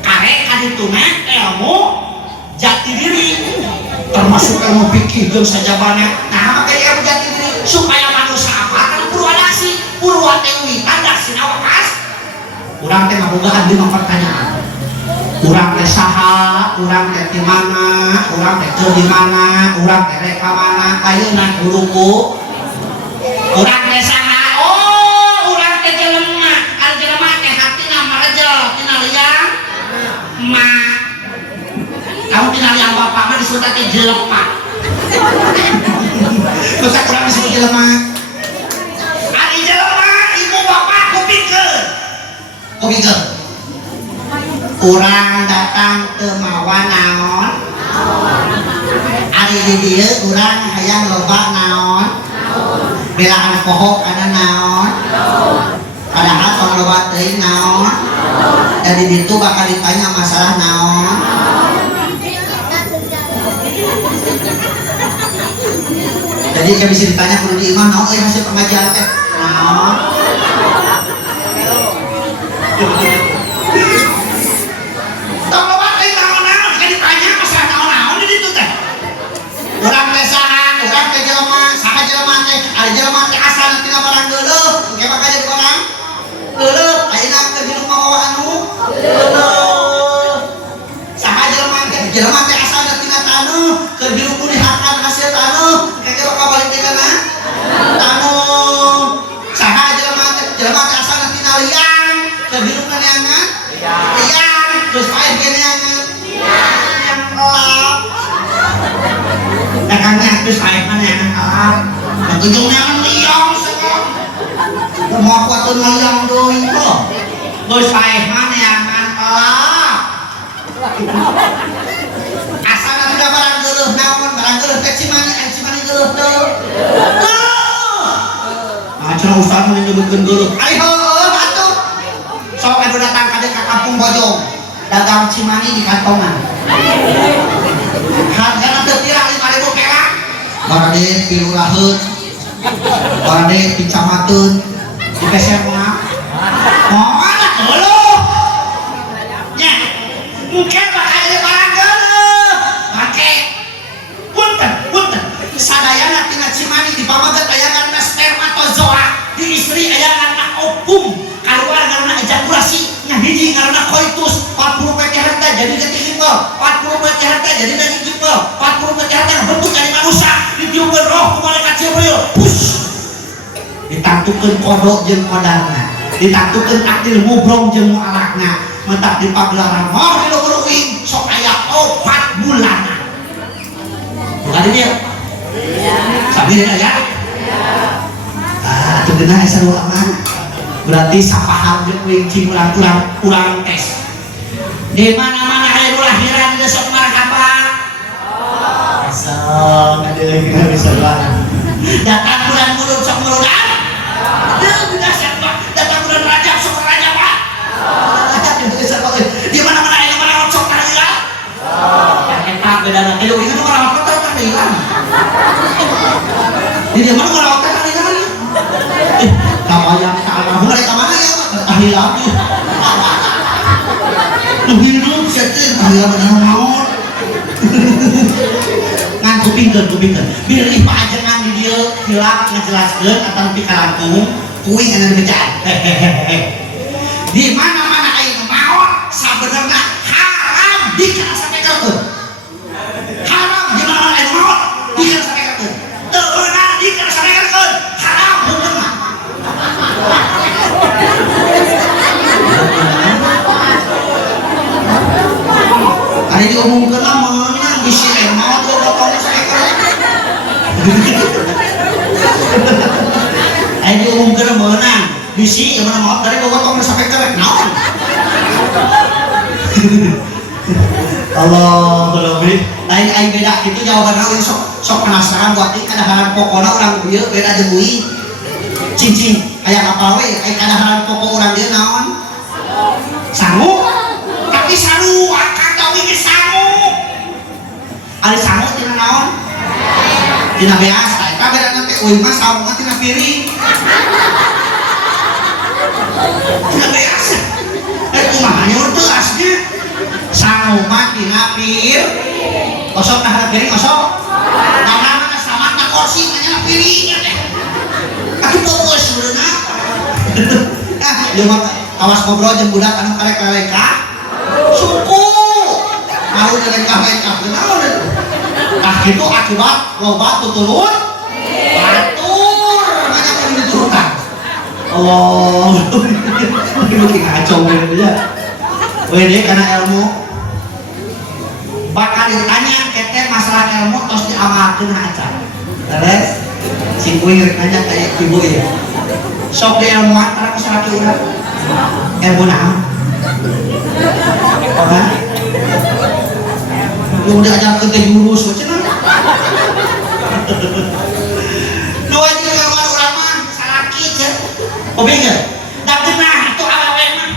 karek kaditu mah ilmu jati diri termasuk ilmu fikih jeung sajabana nah makanya ilmu jati diri supaya manusia apa kan perlu adasi perlu atewitan dasina wakas urang teh ngabogaan lima pertanyaan urang teh saha urang teh di mana urang teh keur di mana urang teh rek ka mana ayeuna guruku urang teh saha oh urang teh jelema ari jelema teh hatina marejel tina liang ma kamu tina liang bapak mah disebut teh jelema terus urang disebut jelema ari jelema ibu bapak kupikeun urang datang teu mawa naon ari di dieu urang hayang loba naon belaan pohok ada naon padahal kalau loba teuing naon dari ditu bakal ditanya masalah naon jadi kayak bisa ditanya kudu di imam naon hasil pengajian teh naon tong loba teuing naon kayak ditanya masalah naon di ditu teh urang teh saha urang teh jelema saha jelema teh ari jelema teh asal tina barang geuleuh engke mah jadi barang geuleuh ayeuna ke hirup mawa anu geuleuh saha jelema teh asal tina taneuh keur hirup kulihakan hasil taneuh engke bakal balik ke kana taneuh saha jelema teh asal tina liang keur hirup neangan liang terus paeh ge neangan liang kelap dagangnya terus paeh mana yang kelap ujungnya liang sekarang mau kuatun liang doi kok terus paeh mana yang kelap asal udah barang geuleuh naon barang geuleuh teh cimani geuleuh teu cenah ustaz nu nyebutkeun geuleuh ai heueuh atuh sok anu datang ka kampung Bojong dagang cimani di kantongan hargana teu pirang 5.000 perak barade piluraheun barade dicamateun di peserna moal ada geuleuh nya engke bakal jadi barang geuleuh make punten sadayana tina cimani di pamaget aya ngaranna spermatozoa di istri aya ngaranna ovum kaluar ngaranna ejakulasi nya hiji ngaranna koitus 40 PT harta jadi detik gimbal 40 PT harta jadi daging gimbal 40 PT harta bentuk dari manusia ditiupkeun roh ku malaikat Jibril push ditantukeun kodok jeung kodarna ditantukeun akil mubrong jeung mualakna mentak di pagelaran moh di luhur uing sok aya 4 bulanan bukan dia sabir aya ah teu geuna asa ulama berarti sapaham jeung uing cing urang tes di mana-mana aya lahiran geus sok marhaba sok adeui kita bisa datang bulan mulud sok muludan datang bulan Rajab sok Rajaban di mana-mana aya marawat sok tahlilan yang eta bedana teh uing nu marawat teh tahlilan di dieu mah marawat teh tahlilan kamayang ka almarhum rek ka mana ya tahlilan nu hidup sia teh tahlilan bener naon ngan kupingkeun bilih paajengan di dieu hilak ngajelaskeun ataupun pikarangkung kuing anu bejaan di mana-mana aya maot sabenerna dikira sampai kerkeun haram di mana anu maot dikira sampai kerkeun teu beunang dikira sampai kerkeun haram hukum mah ari diomongkeun mah meunang bisi maot gotong sampai kerkeun ari diomongkeun meunang bisi yang mana maot dari gotong sampai kerkeun naon Allah lebih lain beda gitu jawaban orang sok penasaran buat ini kadaharan pokoknya orang dia beda jeung uing cincin aya apa we kadaharan pokok orang dia naon sangu tapi sangu akan tahu ini sangu ari sangu tina naon tina beas eta beda nanti uing mah sangu tina piring tina beas kumaha nyuruh teu asnya sangu mah tina pir kosong nah piring kosong nah mana sama na kursi nya piringnya teh atuh teu sebenarnya ieu mah awas ngobrol jeung budak anu karek leka suku mau leka-leka naon tah kitu akibat loba tuturun batur banyak yang diturunkan Allah ini ngaco ya wede karena ilmu bakal ditanya kete masalah ilmu terus diamalkeun acan terus si kuing rek nanya kayak ibu ya sok di ilmuan karena masalah urang ilmu naon hah lu udah ajarkeun ke jurus cenah dua jeung ilmuan urang mah salaki cenah obengkeun da geunah itu awewe mah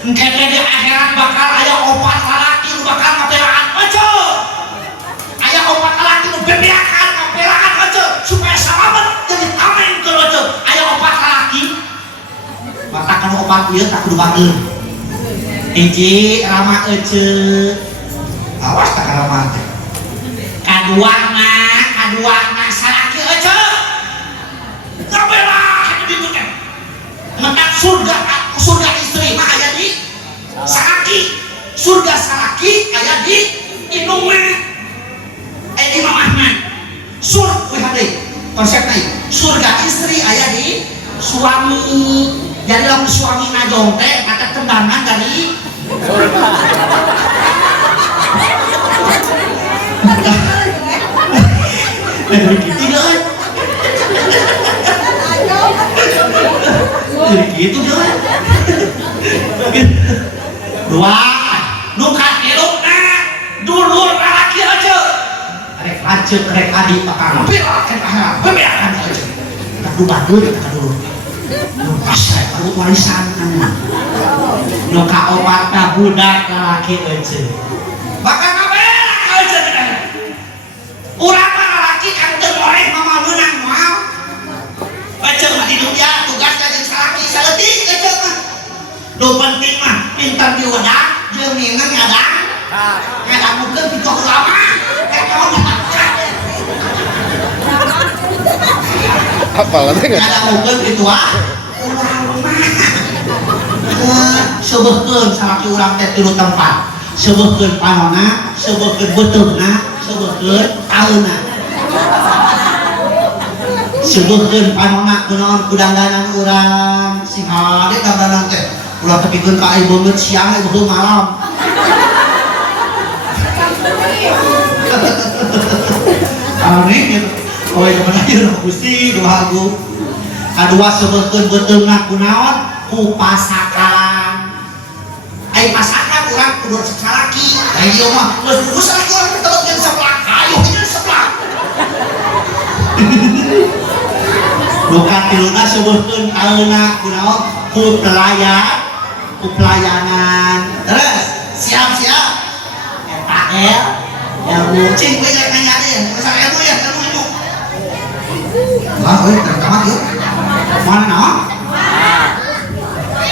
engke di akhirat bakal aya opat lalaki nu bakal ngabelaan aja aya opat lalaki nu bebeakan ngabelaan aja supaya salamet jadi tameng ke aja aya opat lalaki mata kan opat ieu tak kudu bageun hiji rama ece awas tak rama teh kaduana salaki ece ngabelaan di teh mentak surga istri mah aya di salaki surga salaki aya di indungna Imam Ahmad konsepnya surga istri aya di suami jadi lamun suami ngajong teh kata tendangan dari gitu deh gitu deh dua nukat elokna dulur laki aja rek lanjut rek adi pakang mobil kan akhirat bebeakan aja tak dubageun kita dulu nu pasai baru warisan anak nu kaopatna budak lalaki aja bakal ngabelak aja urang mah lalaki kan teu boleh mama meunang moal aja mah di dunia tugasna jeung salaki saleutik aja mah nu penting mah pintar diwedah jeung minang ngadang ngadamukeun pitoh ulama kawan apa lagi nggak? Ada mungkin itu sebutkan salaki urang teh tilu tempat sebutkan panona sebutkan betulna sebutkan tauna sebutkan panona kunaon kudangganan urang sing hade dandanan teh ulah tepikeun ka ieu beungeut siang ieu malam aneh gitu. Oh iya bener ya Gusti dua aku kadua sebetulnya betulna kunaon ku pasakan ai pasakan urang kudu salaki da ieu mah geus kudu salaki urang tetep jeung sebelah kayu jeung sebelah nu katiluna sebetulna aeuna kunaon ku pelayanan terus siap-siap eta ilmu cing gue gak nanya deh masalah ilmu ya ilmu lah gue terkamat yuk mana nama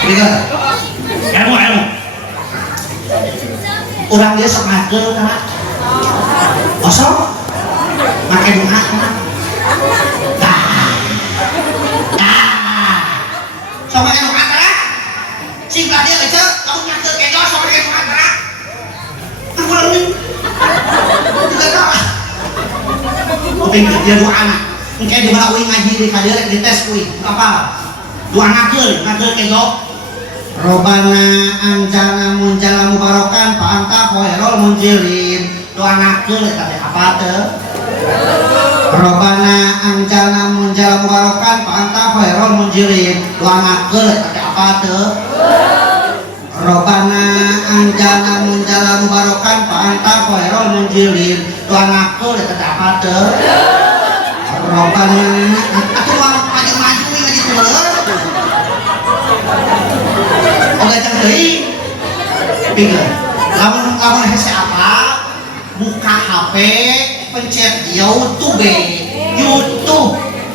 ini kan ilmu orang dia sok ngagel kan kosong makai bunga sok makai bunga antara cing dia aja kamu nyangkir kejo sok makai bunga antara Kuping dia dua anak. Engke di mana uing ngaji di kadir di tes uing. Apa? Dua anak kejo. Robana anjana munjala mubarokan pa anta khairul munjilin. Dua anak eta teh apa teh? Robana anjana munjala mubarokan pa anta khairul munjilin. Dua anak eta teh apa teh? Robana anjana munjala mubarokan pa anta khairul munjilin. Dua anak eta teh apa teh? Robana atuh maju ngaji teuleun. Oke cangdeui. Pinggir. Lamun hese apa? Buka HP, pencet YouTube.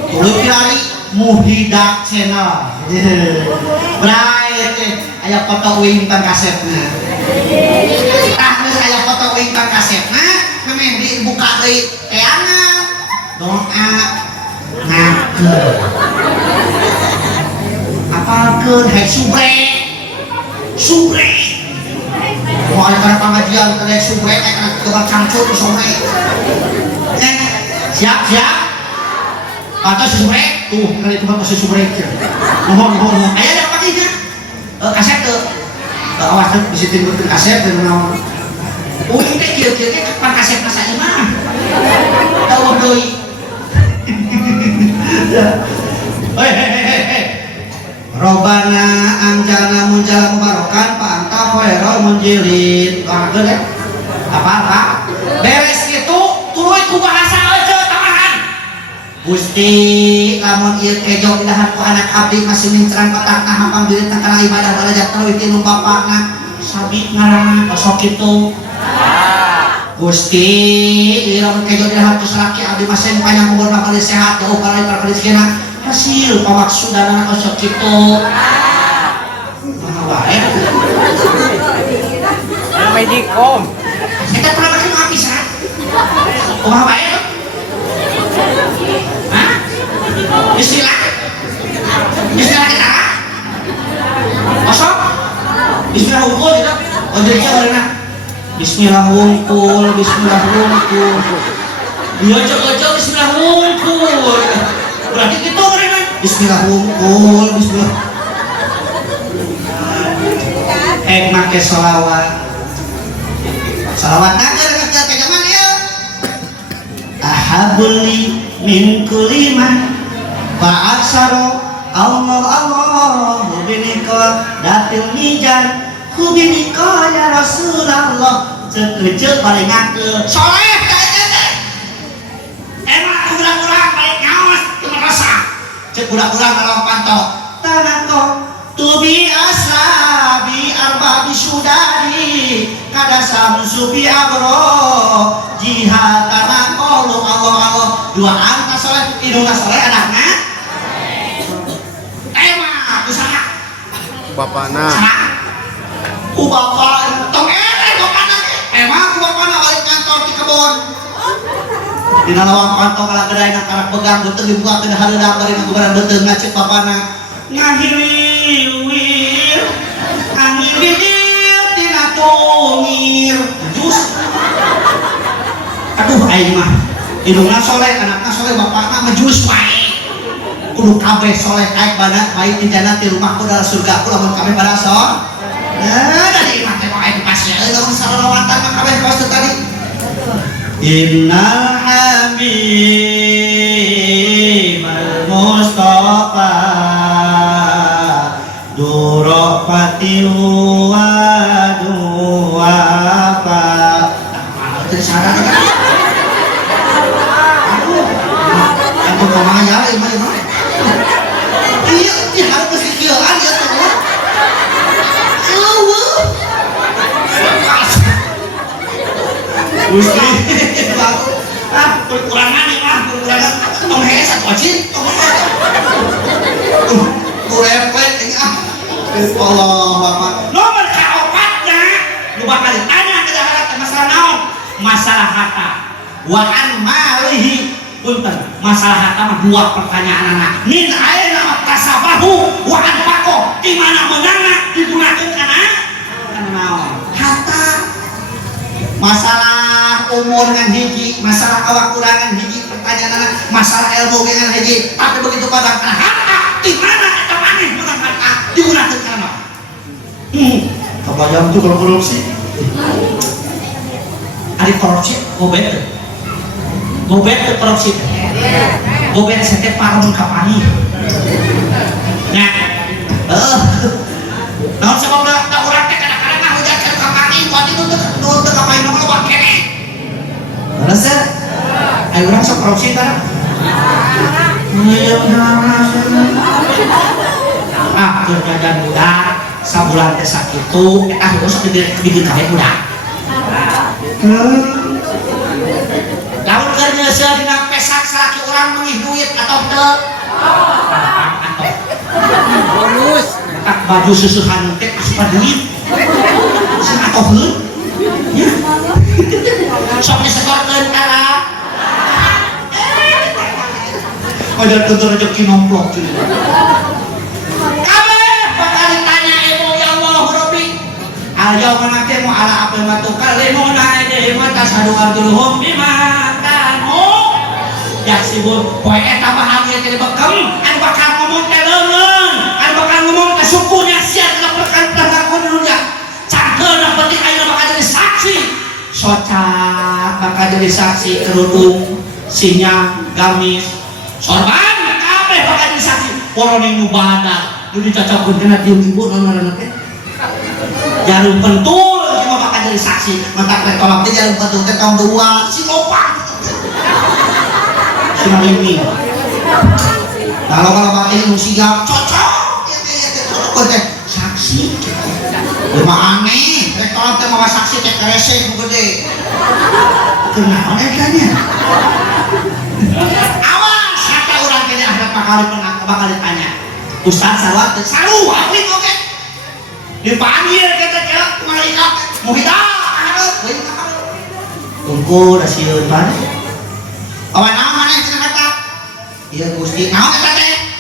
Tuluy pilari Muhida channel. Bright aya foto uing tang kasetna. Tah geus aya foto uing tang kasetna, memang dibuka deui teangan. Doa ngakeun. Apalkeun hai subre. Wah, karena pengajian kena subre karena tukang cangcut di sore. Siap. Atau si subre tuh kali itu masih subre. Mohon. Aya ada paginya. Kaset tuh. Awas tuh bisa timbul kaset dan naon. Ini teh kieu-kieu teh kapan kaset masa imah. Tahu deui. Hei. Robana anjana munjala mubarokan pa anta khairul munjilin. Apa? Beres kitu tuluy ku bahasa euceut tamahan. Gusti lamun ieu kejo pidahan ku anak abdi masih minceran kotakna hampang diri teh kana ibadah darajat teuing ti nu bapakna. Sabi ngaranna sok kitu. Gusti ieu lamun kejo pidahan ku salaki abdi masih panjang umur bakal sehat jauh para rezekina. Hasil pamaksudan anak osok itu wae Magicom kita pernah pakai ngapisan kumaha wae hah bismillah kita osok bismillah hungkul gitu ojeknya mana bismillah hungkul iya ojo bismillah hungkul berarti gitu mereka bismillah hungkul make sholawat naga ke zaman ya ahabuli min kuliman fa'aksaro Allah hubinika datil mijan hubinika ya Rasulullah cek paling ngake soleh emang kurang paling ngawas cek kurang kalau pantok tanako tubi asabi arba bisudari kada samsu bi abro jihad tanako lu Allah dua angka soleh hidungna soleh anakna emang usaha bapakna ku bapak tong bapakna emang ku bapakna balik kantor di kebon di lawang kantong kalau kedai nak karak pegang betul dibuka ke hareudang bari ngagubaran betul ngacek papana ngahiriwir angiriwir tina tungir jus aduh aing mah hidungna soleh anakna soleh bapakna ngejus wae kudu kabeh soleh kaek bana baik di jannah di rumahku dalam surga ku lamun kabeh pada sol dari imah teh wae dipasieun lamun salawatan mah kabeh pasti tadi Innal Habib al-Mustafa durofati wa duwafa tersarang aku kumaya imah iya ini harus kesekian ya tuh Gusti kekurangan tong hees atau cin kurepet ini Allah Bapak nomor kaopatnya lu bakal ditanya ke daharat masalah naon masalah harta wa an malihi punten masalah harta mah dua pertanyaan anak min aina kasabahu wa an faqo di mana menangna digunakeun kana naon harta masalah umur dengan hiji, masalah awak kurangan hiji, pertanyaan masalah ilmu dengan hiji, tapi begitu pada harta, di mana eta maneh menang harta digunakan karena kebayang tuh kalau korupsi. Ada korupsi, gobet ke korupsi, gobet setiap parang kapani. Nah, naon sebabna da urang teh kadang-kadang ngahujat ka kapani, kuat itu teu kapain mah loba keneh. Rasa ayo urang sok korupsi tah. Kerja dan budak sabulan teh sakitu eta geus bikin kae budak. Lamun kerja sia dina pesak salaki urang mengih duit atau teu? Bonus. Tak baju susuhan teh asupan duit. Sing atoheun. Ya. Sok disetorkeun kara. Ajar tutur rezeki nomplok cuy. Ayo mana teh mau ala apa matu kalimu naik mata sadu arjuluhum bima kanu yaksibun poe eta bahagia teh bekem anu bakal ngomong teh leungeun anu bakal ngomong teh sukunya sia laporkan pelanggaran dunia cangkeun penting ayeuna bakal jadi saksi soca bakal jadi saksi kerudung sinyang gamis sorban kabeh bakal jadi saksi poroning nu badak nu dicocokeun kana ibu ngaranna teh jarum pentul cuma bakal jadi saksi mata tolak dia jarum pentul teh tahun 2 si lopang si ini kalau ini musik cocok teh saksi cuma aneh rek tolak teh mawa saksi teh kerese gede kenapa kayaknya awas kata orang kene akhirat bakal ditanya Ustaz sawat salu aku oke dipanggil kita malaikat muhidah tunggu da sieun pan awan nama maneh cenah kata ieu Gusti naon eta teh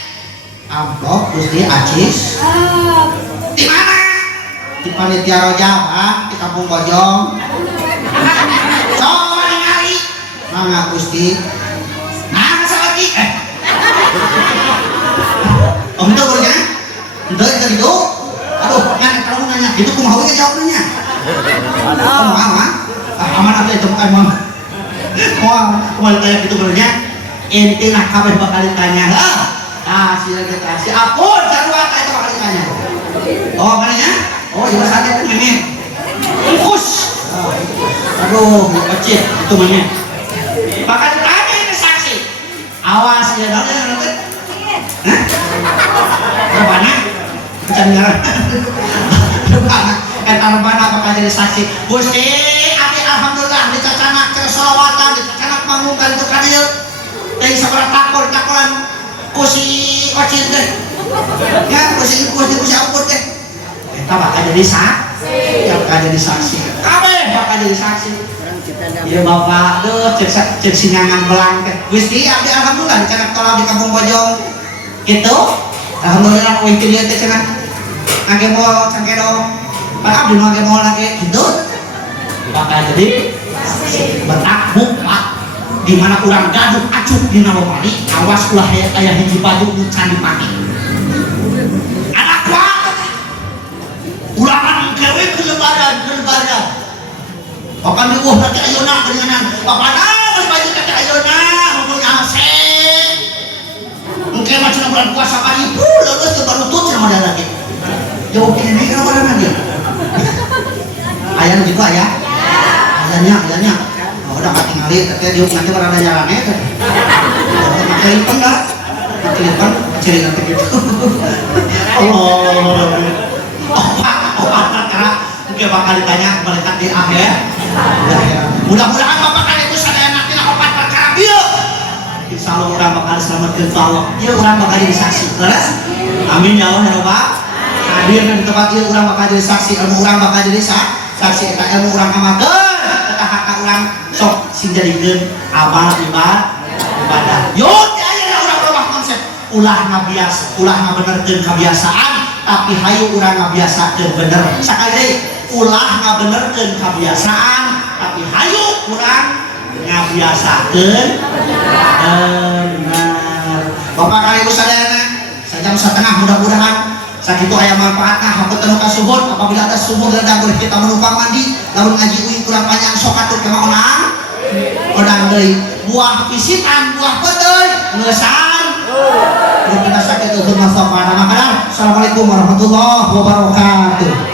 amplop Gusti acis di mana di panitia Rojava di Kampung Bojong coba ningali mangga Gusti nah salaki itu urnya itu itu aduh, kalau nanya, itu kumaha we jawabnya? Kumaha? Aman apa itu bukan mah. Kumaha tanya itu benernya. Ente nak kabeh bakal ditanya. Si Apun sarua eta bakal ditanya. Oh, mananya? Oh, ieu saja teh meme. Bungkus. Aduh, kecil itu meme. Bakal ditanya ini saksi. Awas ya dalam teh. Hah? Rebana? Bicara rebana bakal jadi saksi Gusti abdi alhamdulillah dicacana keur sholawatan dicacana mangungkan itu kadieu teh sabaraha takoran ku si ocin teh ya ku si Apun teh eta bakal jadi saksi bakal jadi saksi kabeh bakal jadi saksi ieu bapak deuh cek sinangan belang teh Gusti abdi alhamdulillah dicacana tolak di Kampung Bojong gitu alhamdulillah poin teh teh cenah ngage mall cangkedo pak abdi ngage mall lagi gitu bakal jadi betak muka di mana urang gaduh acuh dina lomali awas ulah aya hiji baju nu can dipake anak kuat ulangan kewe ke lebaran akan diuh nanti ayeuna dengan papana geus baju teh ayeuna ngomongnya asing mungkin macam bulan puasa kali lulus ke barutut sama ada lagi jauh kene kana mana dia ayah juga ya ayahnya oh udah katingali teh dia nanti berada jalannya teh kelipan enggak kelipan ciri nanti gitu Allah karena mungkin bakal ditanya malaikat di akhir mudah-mudahan bapak kan itu sadaya nanti opat perkara bieu insya Allah orang bakal selamatkan ke Allah dia orang bakal jadi saksi terus amin ya Allah ya Rabbal hadir di tempat dia orang bakal jadi saksi ilmu orang bakal jadi saksi eta ilmu orang amalkeun eta hak orang sok sing jadikeun amal ibadah yuk aya urang robah konsep ulah ngabenerkeun kebiasaan tapi hayu urang ngabiasakeun bener sakali deui ulah ngabenerkeun kebiasaan tapi hayu kurang ngabiasakeun benar. Bapak kali ibu sadayana sajam setengah mudah-mudahan sakitu aya manfaatna hapunten kasuhun apabila ada subuh ledang boleh kita menumpang mandi lamun ngaji uing kurang panjang sok atuh kemaonang odang deui buah pisitan buah peuteuy ngeusan kita sakitu heuh mastafana. Assalamualaikum warahmatullahi wabarakatuh.